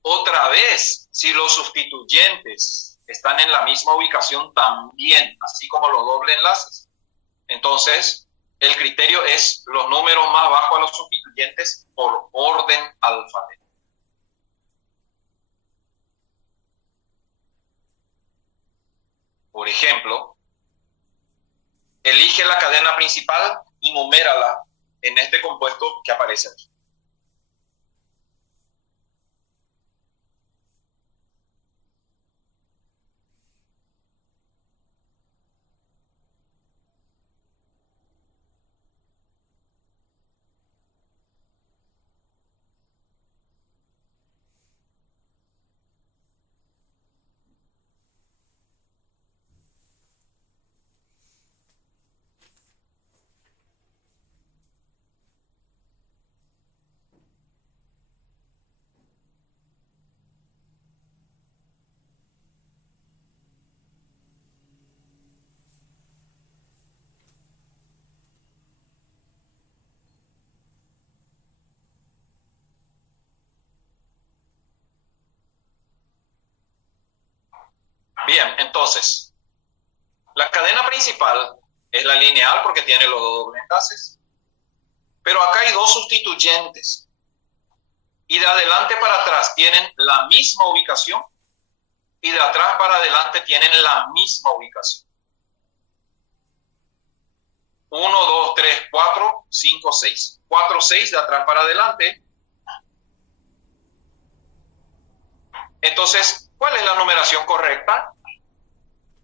Otra vez, si los sustituyentes están en la misma ubicación también, así como los dobles enlaces, entonces el criterio es los números más bajos a los sustituyentes por orden alfabético. Por ejemplo, elige la cadena principal y numérala en este compuesto que aparece aquí. Bien, entonces, la cadena principal es la lineal porque tiene los dos dobles enlaces. Pero acá hay dos sustituyentes. Y de adelante para atrás tienen la misma ubicación. Y de atrás para adelante tienen la misma ubicación. 1, 2, 3, 4, 5, 6. 4, 6 de atrás para adelante Entonces, ¿cuál es la numeración correcta?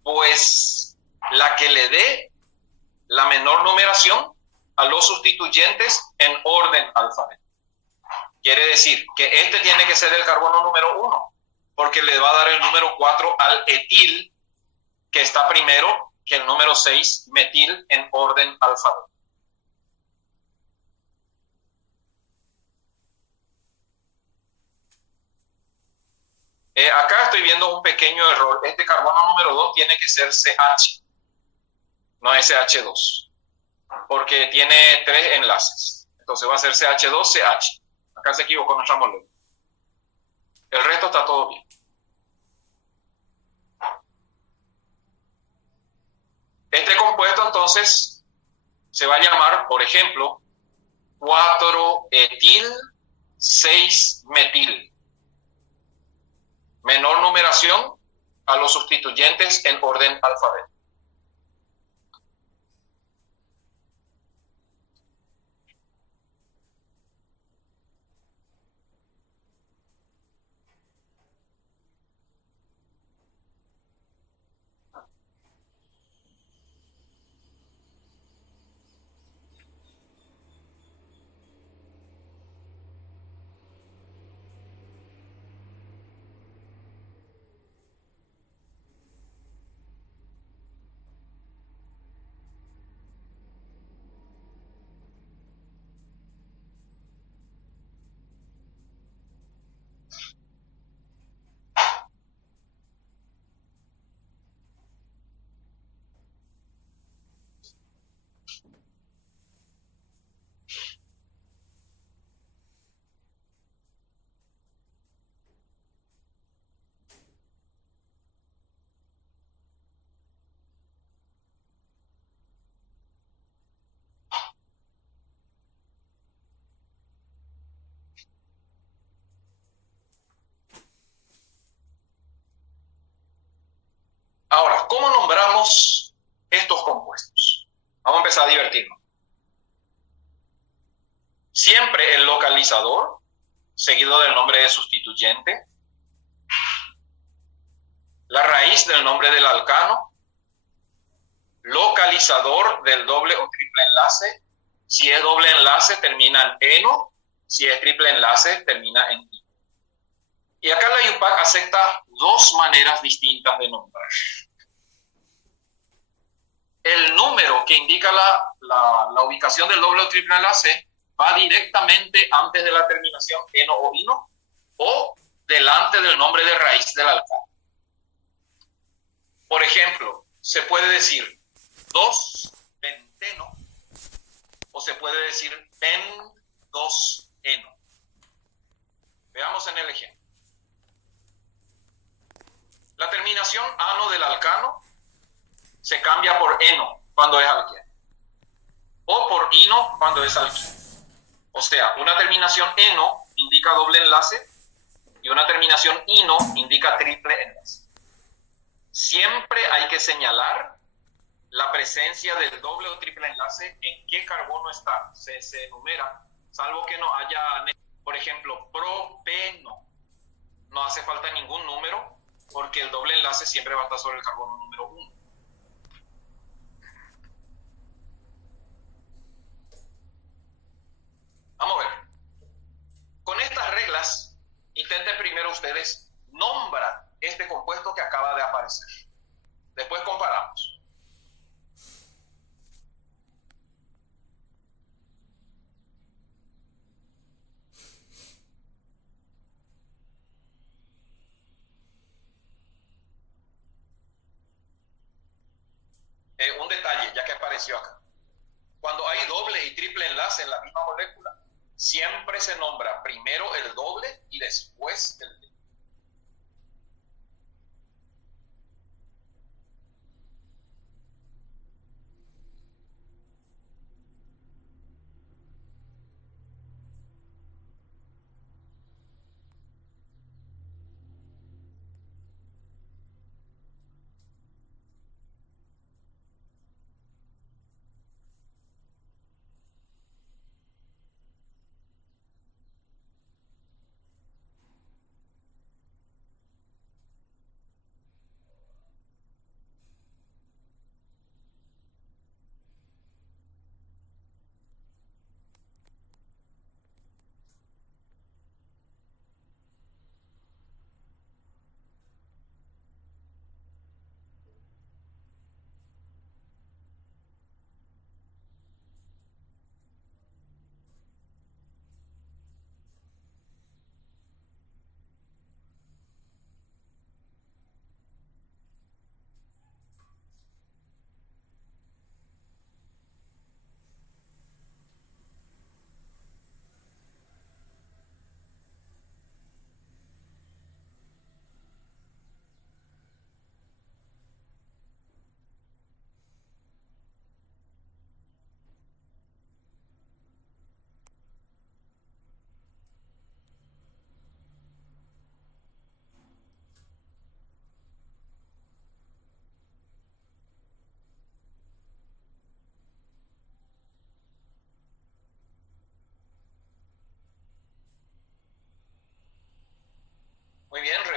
Pues la que le dé la menor numeración a los sustituyentes en orden alfabético. Quiere decir que este tiene que ser el carbono número 1, porque le va a dar el número 4 al etil, que está primero que el número 6, metil, en orden alfabético. Acá estoy viendo un pequeño error. Este carbono número 2 tiene que ser CH, no SH2, porque tiene 3 enlaces. Entonces va a ser CH2, CH. Acá se equivocó nuestra molécula. El resto está todo bien. Este compuesto entonces se va a llamar, por ejemplo, 4-etil 6-metil. Menor numeración a los sustituyentes en orden alfabético. Ahora, ¿cómo nombramos estos compuestos? Vamos a empezar a divertirnos. Siempre el localizador, seguido del nombre de sustituyente, la raíz del nombre del alcano, localizador del doble o triple enlace. Si es doble enlace, termina en eno. Si es triple enlace, termina en i. Y acá la IUPAC acepta dos maneras distintas de nombrar. El número que indica la ubicación del doble o triple enlace va directamente antes de la terminación eno o ino, o delante del nombre de raíz del alcano. Por ejemplo, se puede decir 2-penteno, o se puede decir pen-2-eno. Veamos en el ejemplo. La terminación ano del alcano se cambia por eno cuando es alqueno, o por ino cuando es alquino. O sea, una terminación eno indica doble enlace y una terminación ino indica triple enlace. Siempre hay que señalar la presencia del doble o triple enlace en qué carbono está. Se enumera, salvo que no haya, por ejemplo, propeno. No hace falta ningún número porque el doble enlace siempre va a estar sobre el carbono número 1. Vamos a ver. Con estas reglas, intenten primero ustedes nombrar este compuesto que acaba de aparecer. Después comparamos. Un detalle, ya que apareció acá. Cuando hay doble y triple enlace en la misma molécula, siempre se nombra primero el doble y después el triple.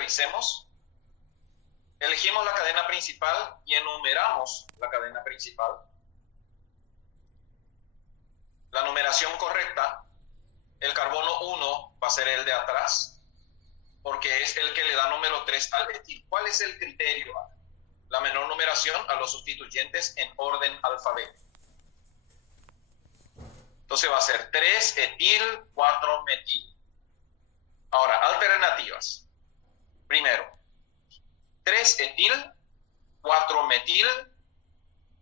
revisemos. Elegimos la cadena principal y enumeramos la cadena principal. La numeración correcta, el carbono 1 va a ser el de atrás, porque es el que le da número 3 al etil. ¿Cuál es el criterio? La menor numeración a los sustituyentes en orden alfabético. Entonces va a ser 3 etil, 4 metil. Ahora, alternativas. Primero, 3 etil, 4 metil,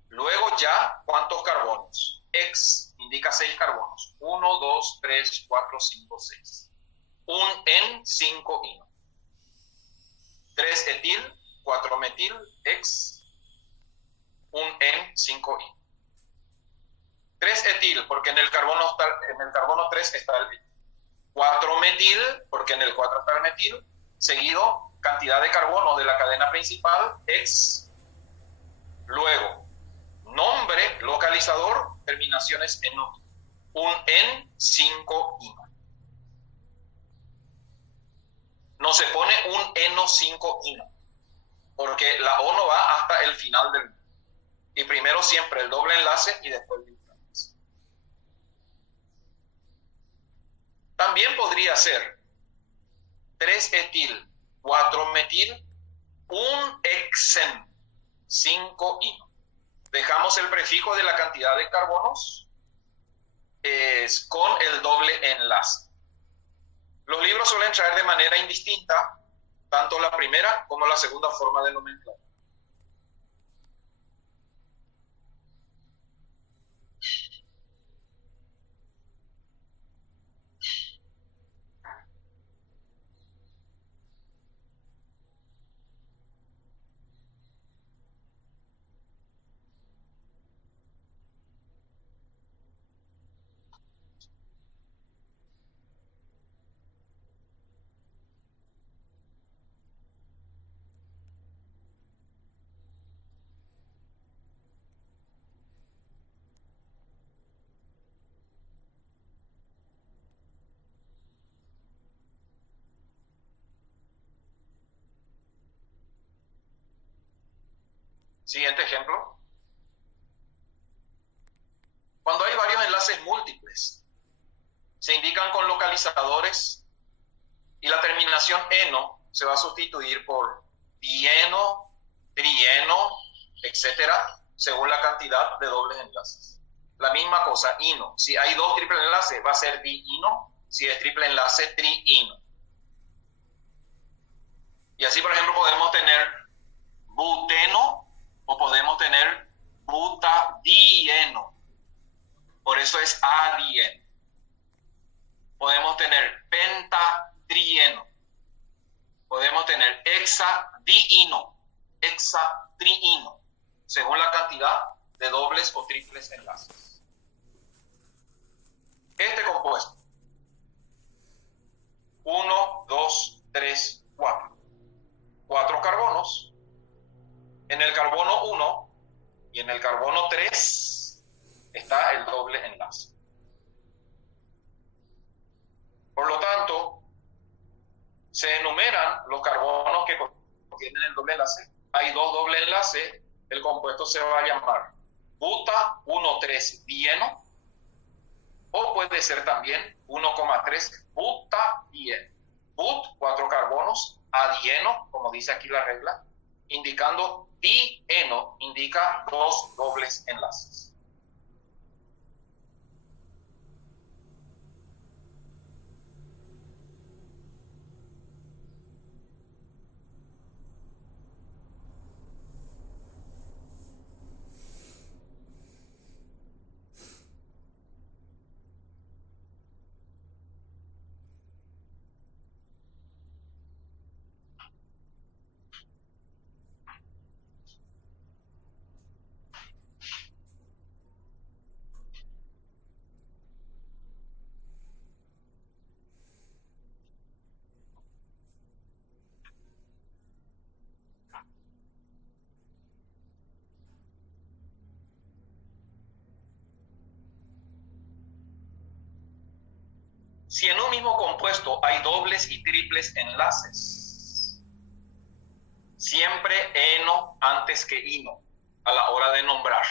luego ya, ¿cuántos carbonos? X indica 6 carbonos. 1, 2, 3, 4, 5, 6. Un en 5 ino. 3 etil, 4 metil, X, un en 5 ino. 3 etil, porque en el carbono 3 está el etil. 4 metil, porque en el 4 está el metil, seguido cantidad de carbono de la cadena principal, X, luego nombre, localizador, terminaciones en O, un en 5 ino. No se pone un eno 5 ino, porque la O no va hasta el final del. Y primero siempre el doble enlace y después el enlace. También podría ser 3 etil, 4 metil, un hexen, 5 ino. Dejamos el prefijo de la cantidad de carbonos con el doble enlace. Los libros suelen traer de manera indistinta tanto la primera como la segunda forma de nomenclatura. Siguiente ejemplo. Cuando hay varios enlaces múltiples, se indican con localizadores y la terminación eno se va a sustituir por dieno, trieno, etcétera, según la cantidad de dobles enlaces. La misma cosa, ino. Si hay 2 triple enlaces, va a ser diino. Si es triple enlace, triino. Y así, por ejemplo, podemos tener buteno o podemos tener butadieno. Por eso es adieno. Podemos tener pentatrieno. Podemos tener hexadiino, hexatriino, según la cantidad de dobles o triples enlaces. Este compuesto, 1, 2, 3, 4. 4 carbonos. En el carbono 1 y en el carbono 3 está el doble enlace. Por lo tanto, se enumeran los carbonos que contienen el doble enlace. Hay 2 doble enlaces, el compuesto se va a llamar buta 1,3 dieno, o puede ser también 1,3 butadieno. But, 4 carbonos, adieno, como dice aquí la regla, indicando dieno, indica 2 dobles enlaces. Si en un mismo compuesto hay dobles y triples enlaces, Siempre eno antes que ino a la hora de nombrar.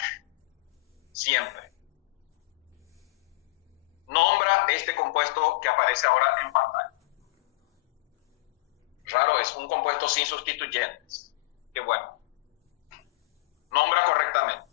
Siempre. Nombra este compuesto que aparece ahora en pantalla. Raro, es un compuesto sin sustituyentes. Qué bueno. Nombra correctamente.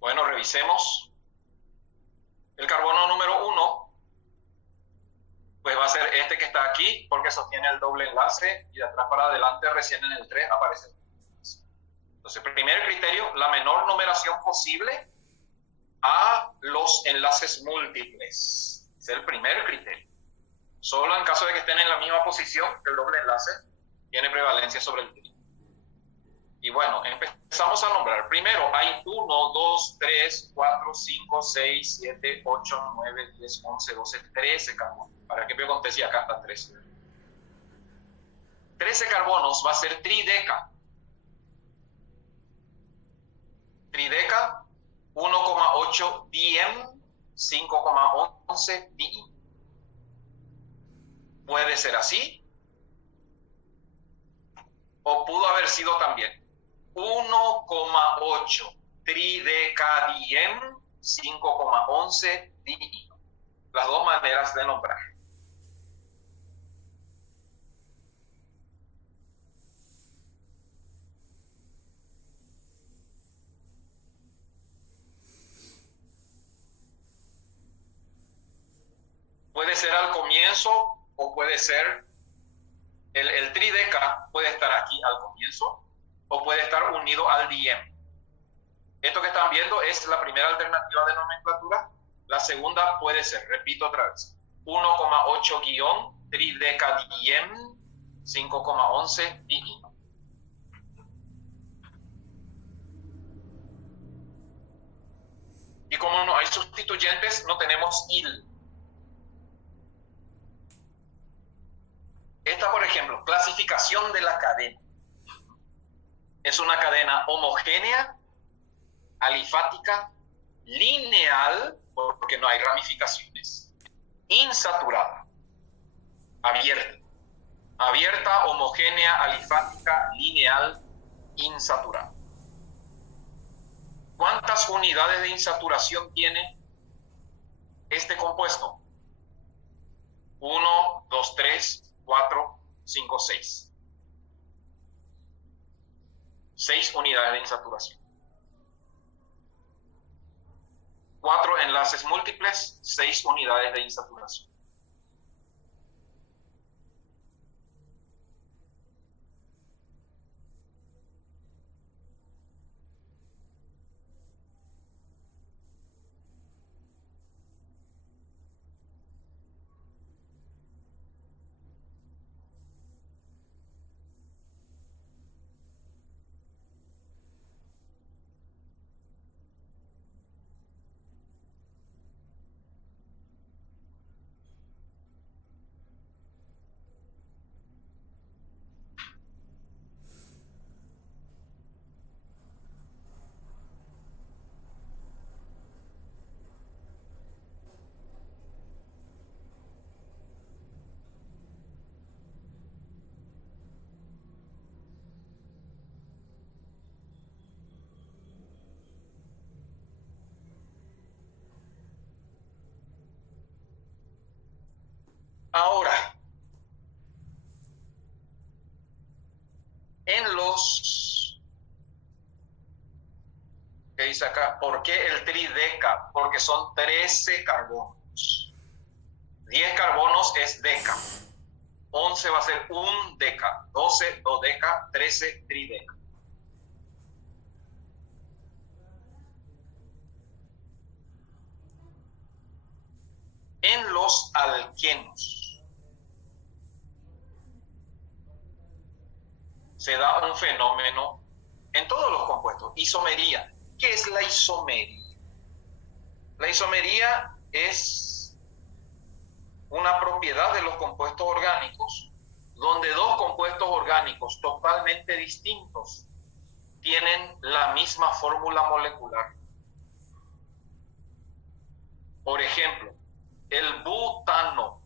Bueno, revisemos. El carbono número 1, pues va a ser este que está aquí, porque sostiene el doble enlace, y de atrás para adelante recién en el 3 aparece. Entonces, primer criterio, la menor numeración posible a los enlaces múltiples. Es el primer criterio. Solo en caso de que estén en la misma posición, el doble enlace tiene prevalencia sobre el triple. Y bueno, empezamos a nombrar. Primero hay 1, 2, 3, 4, 5, 6, 7, 8, 9, 10, 11, 12, 13 carbonos. ¿Para qué me conté si acá está 13? 13 carbonos va a ser trideca. Trideca, 1,8 diem, 5,11 di. Puede ser así, o pudo haber sido también 1,8 tridecadiem, 5,11 di. Las dos maneras de nombrar. Puede ser al comienzo o puede ser, el trideca puede estar aquí al comienzo o puede estar unido al diem. Esto que están viendo es la primera alternativa de nomenclatura. La segunda puede ser, repito otra vez, 1,8 tridecadiem, 5,11 di. Y como no hay sustituyentes, no tenemos il. Esta, por ejemplo, clasificación de la cadena. Es una cadena homogénea, alifática, lineal, porque no hay ramificaciones, insaturada, abierta. Abierta, homogénea, alifática, lineal, insaturada. ¿Cuántas unidades de insaturación tiene este compuesto? 1, 2, 3, 4, 5, 6. 6 unidades de insaturación. 4 enlaces múltiples, 6 unidades de insaturación. En los, ¿qué dice acá? ¿Por qué el trideca? Porque son 13 carbonos. 10 carbonos es deca. 11 va a ser un deca. 12 dodeca, 13 trideca. En los alquenos se da un fenómeno en todos los compuestos, isomería. ¿Qué es la isomería? La isomería es una propiedad de los compuestos orgánicos, donde dos compuestos orgánicos totalmente distintos tienen la misma fórmula molecular. Por ejemplo, el butano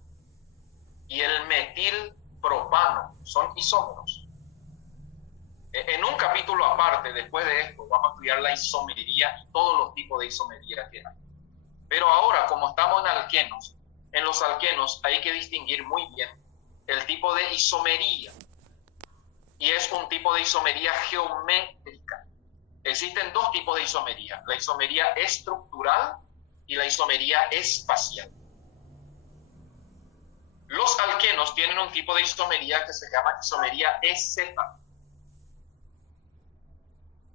y el metilpropano son isómeros. En un capítulo aparte, después de esto, vamos a estudiar la isomería y todos los tipos de isomería que hay. Pero ahora, como estamos en los alquenos hay que distinguir muy bien el tipo de isomería. Y es un tipo de isomería geométrica. Existen dos tipos de isomería: la isomería estructural y la isomería espacial. Los alquenos tienen un tipo de isomería que se llama isomería EZ,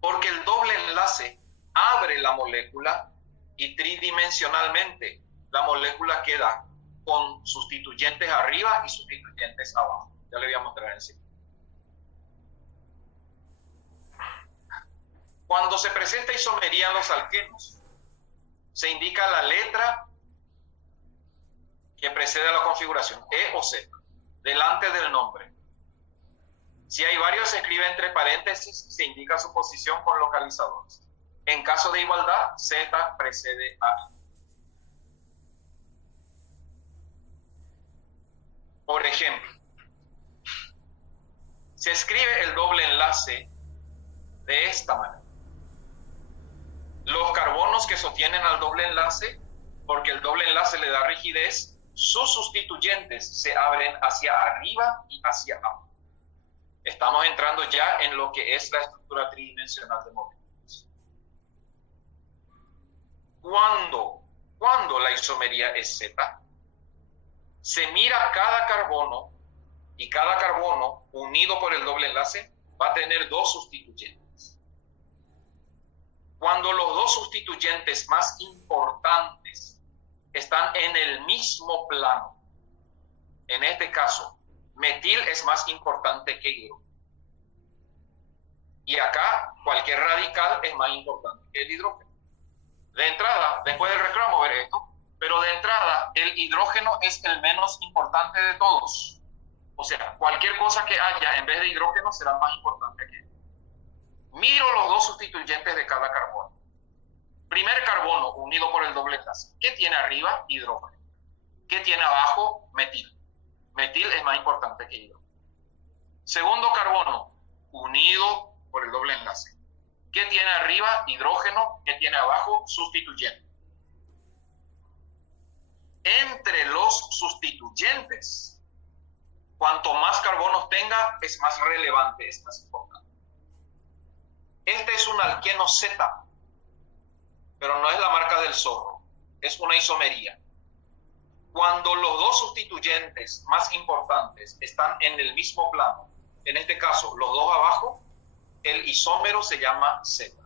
porque el doble enlace abre la molécula y tridimensionalmente la molécula queda con sustituyentes arriba y sustituyentes abajo. Ya le voy a mostrar encima. Cuando se presenta isomería en los alquenos, se indica la letra que precede a la configuración, E o Z, delante del nombre. Si hay varios, se escribe entre paréntesis, se indica su posición con localizadores. En caso de igualdad, Z precede a I. Por ejemplo, se escribe el doble enlace de esta manera. Los carbonos que sostienen al doble enlace, porque el doble enlace le da rigidez, sus sustituyentes se abren hacia arriba y hacia abajo. Estamos entrando ya en lo que es la estructura tridimensional de moléculas. ¿Cuándo la isomería es Z? Se mira cada carbono y cada carbono unido por el doble enlace va a tener dos sustituyentes. Cuando los dos sustituyentes más importantes están en el mismo plano, en este caso, metil es más importante que hidrógeno. Y acá, cualquier radical es más importante que el hidrógeno. De entrada, después del recreo vamos a ver esto, pero de entrada, el hidrógeno es el menos importante de todos. O sea, cualquier cosa que haya en vez de hidrógeno será más importante que él. Miro los dos sustituyentes de cada carbono. Primer carbono unido por el doble enlace. ¿Qué tiene arriba? Hidrógeno. ¿Qué tiene abajo? Metil. Metil es más importante que hidrógeno. Segundo carbono unido por el doble enlace. ¿Qué tiene arriba? Hidrógeno. ¿Qué tiene abajo? Sustituyente. Entre los sustituyentes, cuanto más carbonos tenga, es más relevante, es más importante. Este es un alqueno Z, pero no es la marca del zorro, es una isomería. Cuando los dos sustituyentes más importantes están en el mismo plano, en este caso los dos abajo, el isómero se llama Z.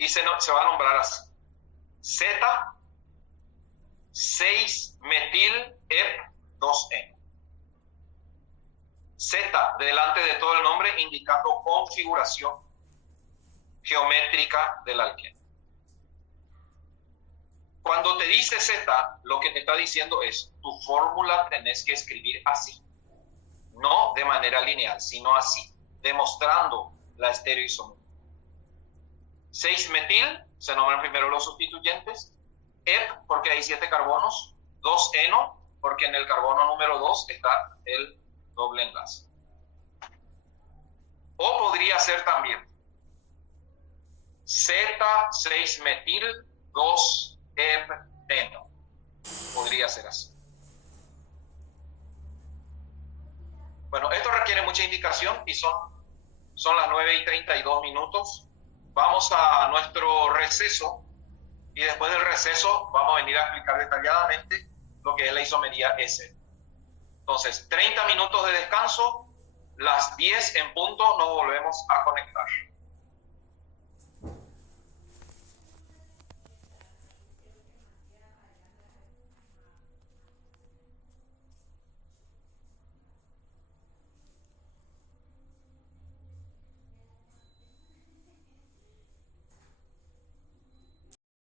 Y se va a nombrar así: Z 6-metil-EP2N. Z delante de todo el nombre, indicando configuración geométrica del alqueno. Cuando te dice Z, lo que te está diciendo es: tu fórmula tenés que escribir así, no de manera lineal, sino así, demostrando la estereoisomería. 6-metil, se nombran primero los sustituyentes. EP, porque hay 7 carbonos. 2-eno, porque en el carbono número 2 está el doble enlace. O podría ser también Z6-metil 2-ep-eno. Podría ser así. mucha indicación y son las 9:32 minutos. Vamos a nuestro receso y después del receso vamos a venir a explicar detalladamente lo que es la isomería S. Entonces, 30 minutos de descanso, las 10 en punto nos volvemos a conectar.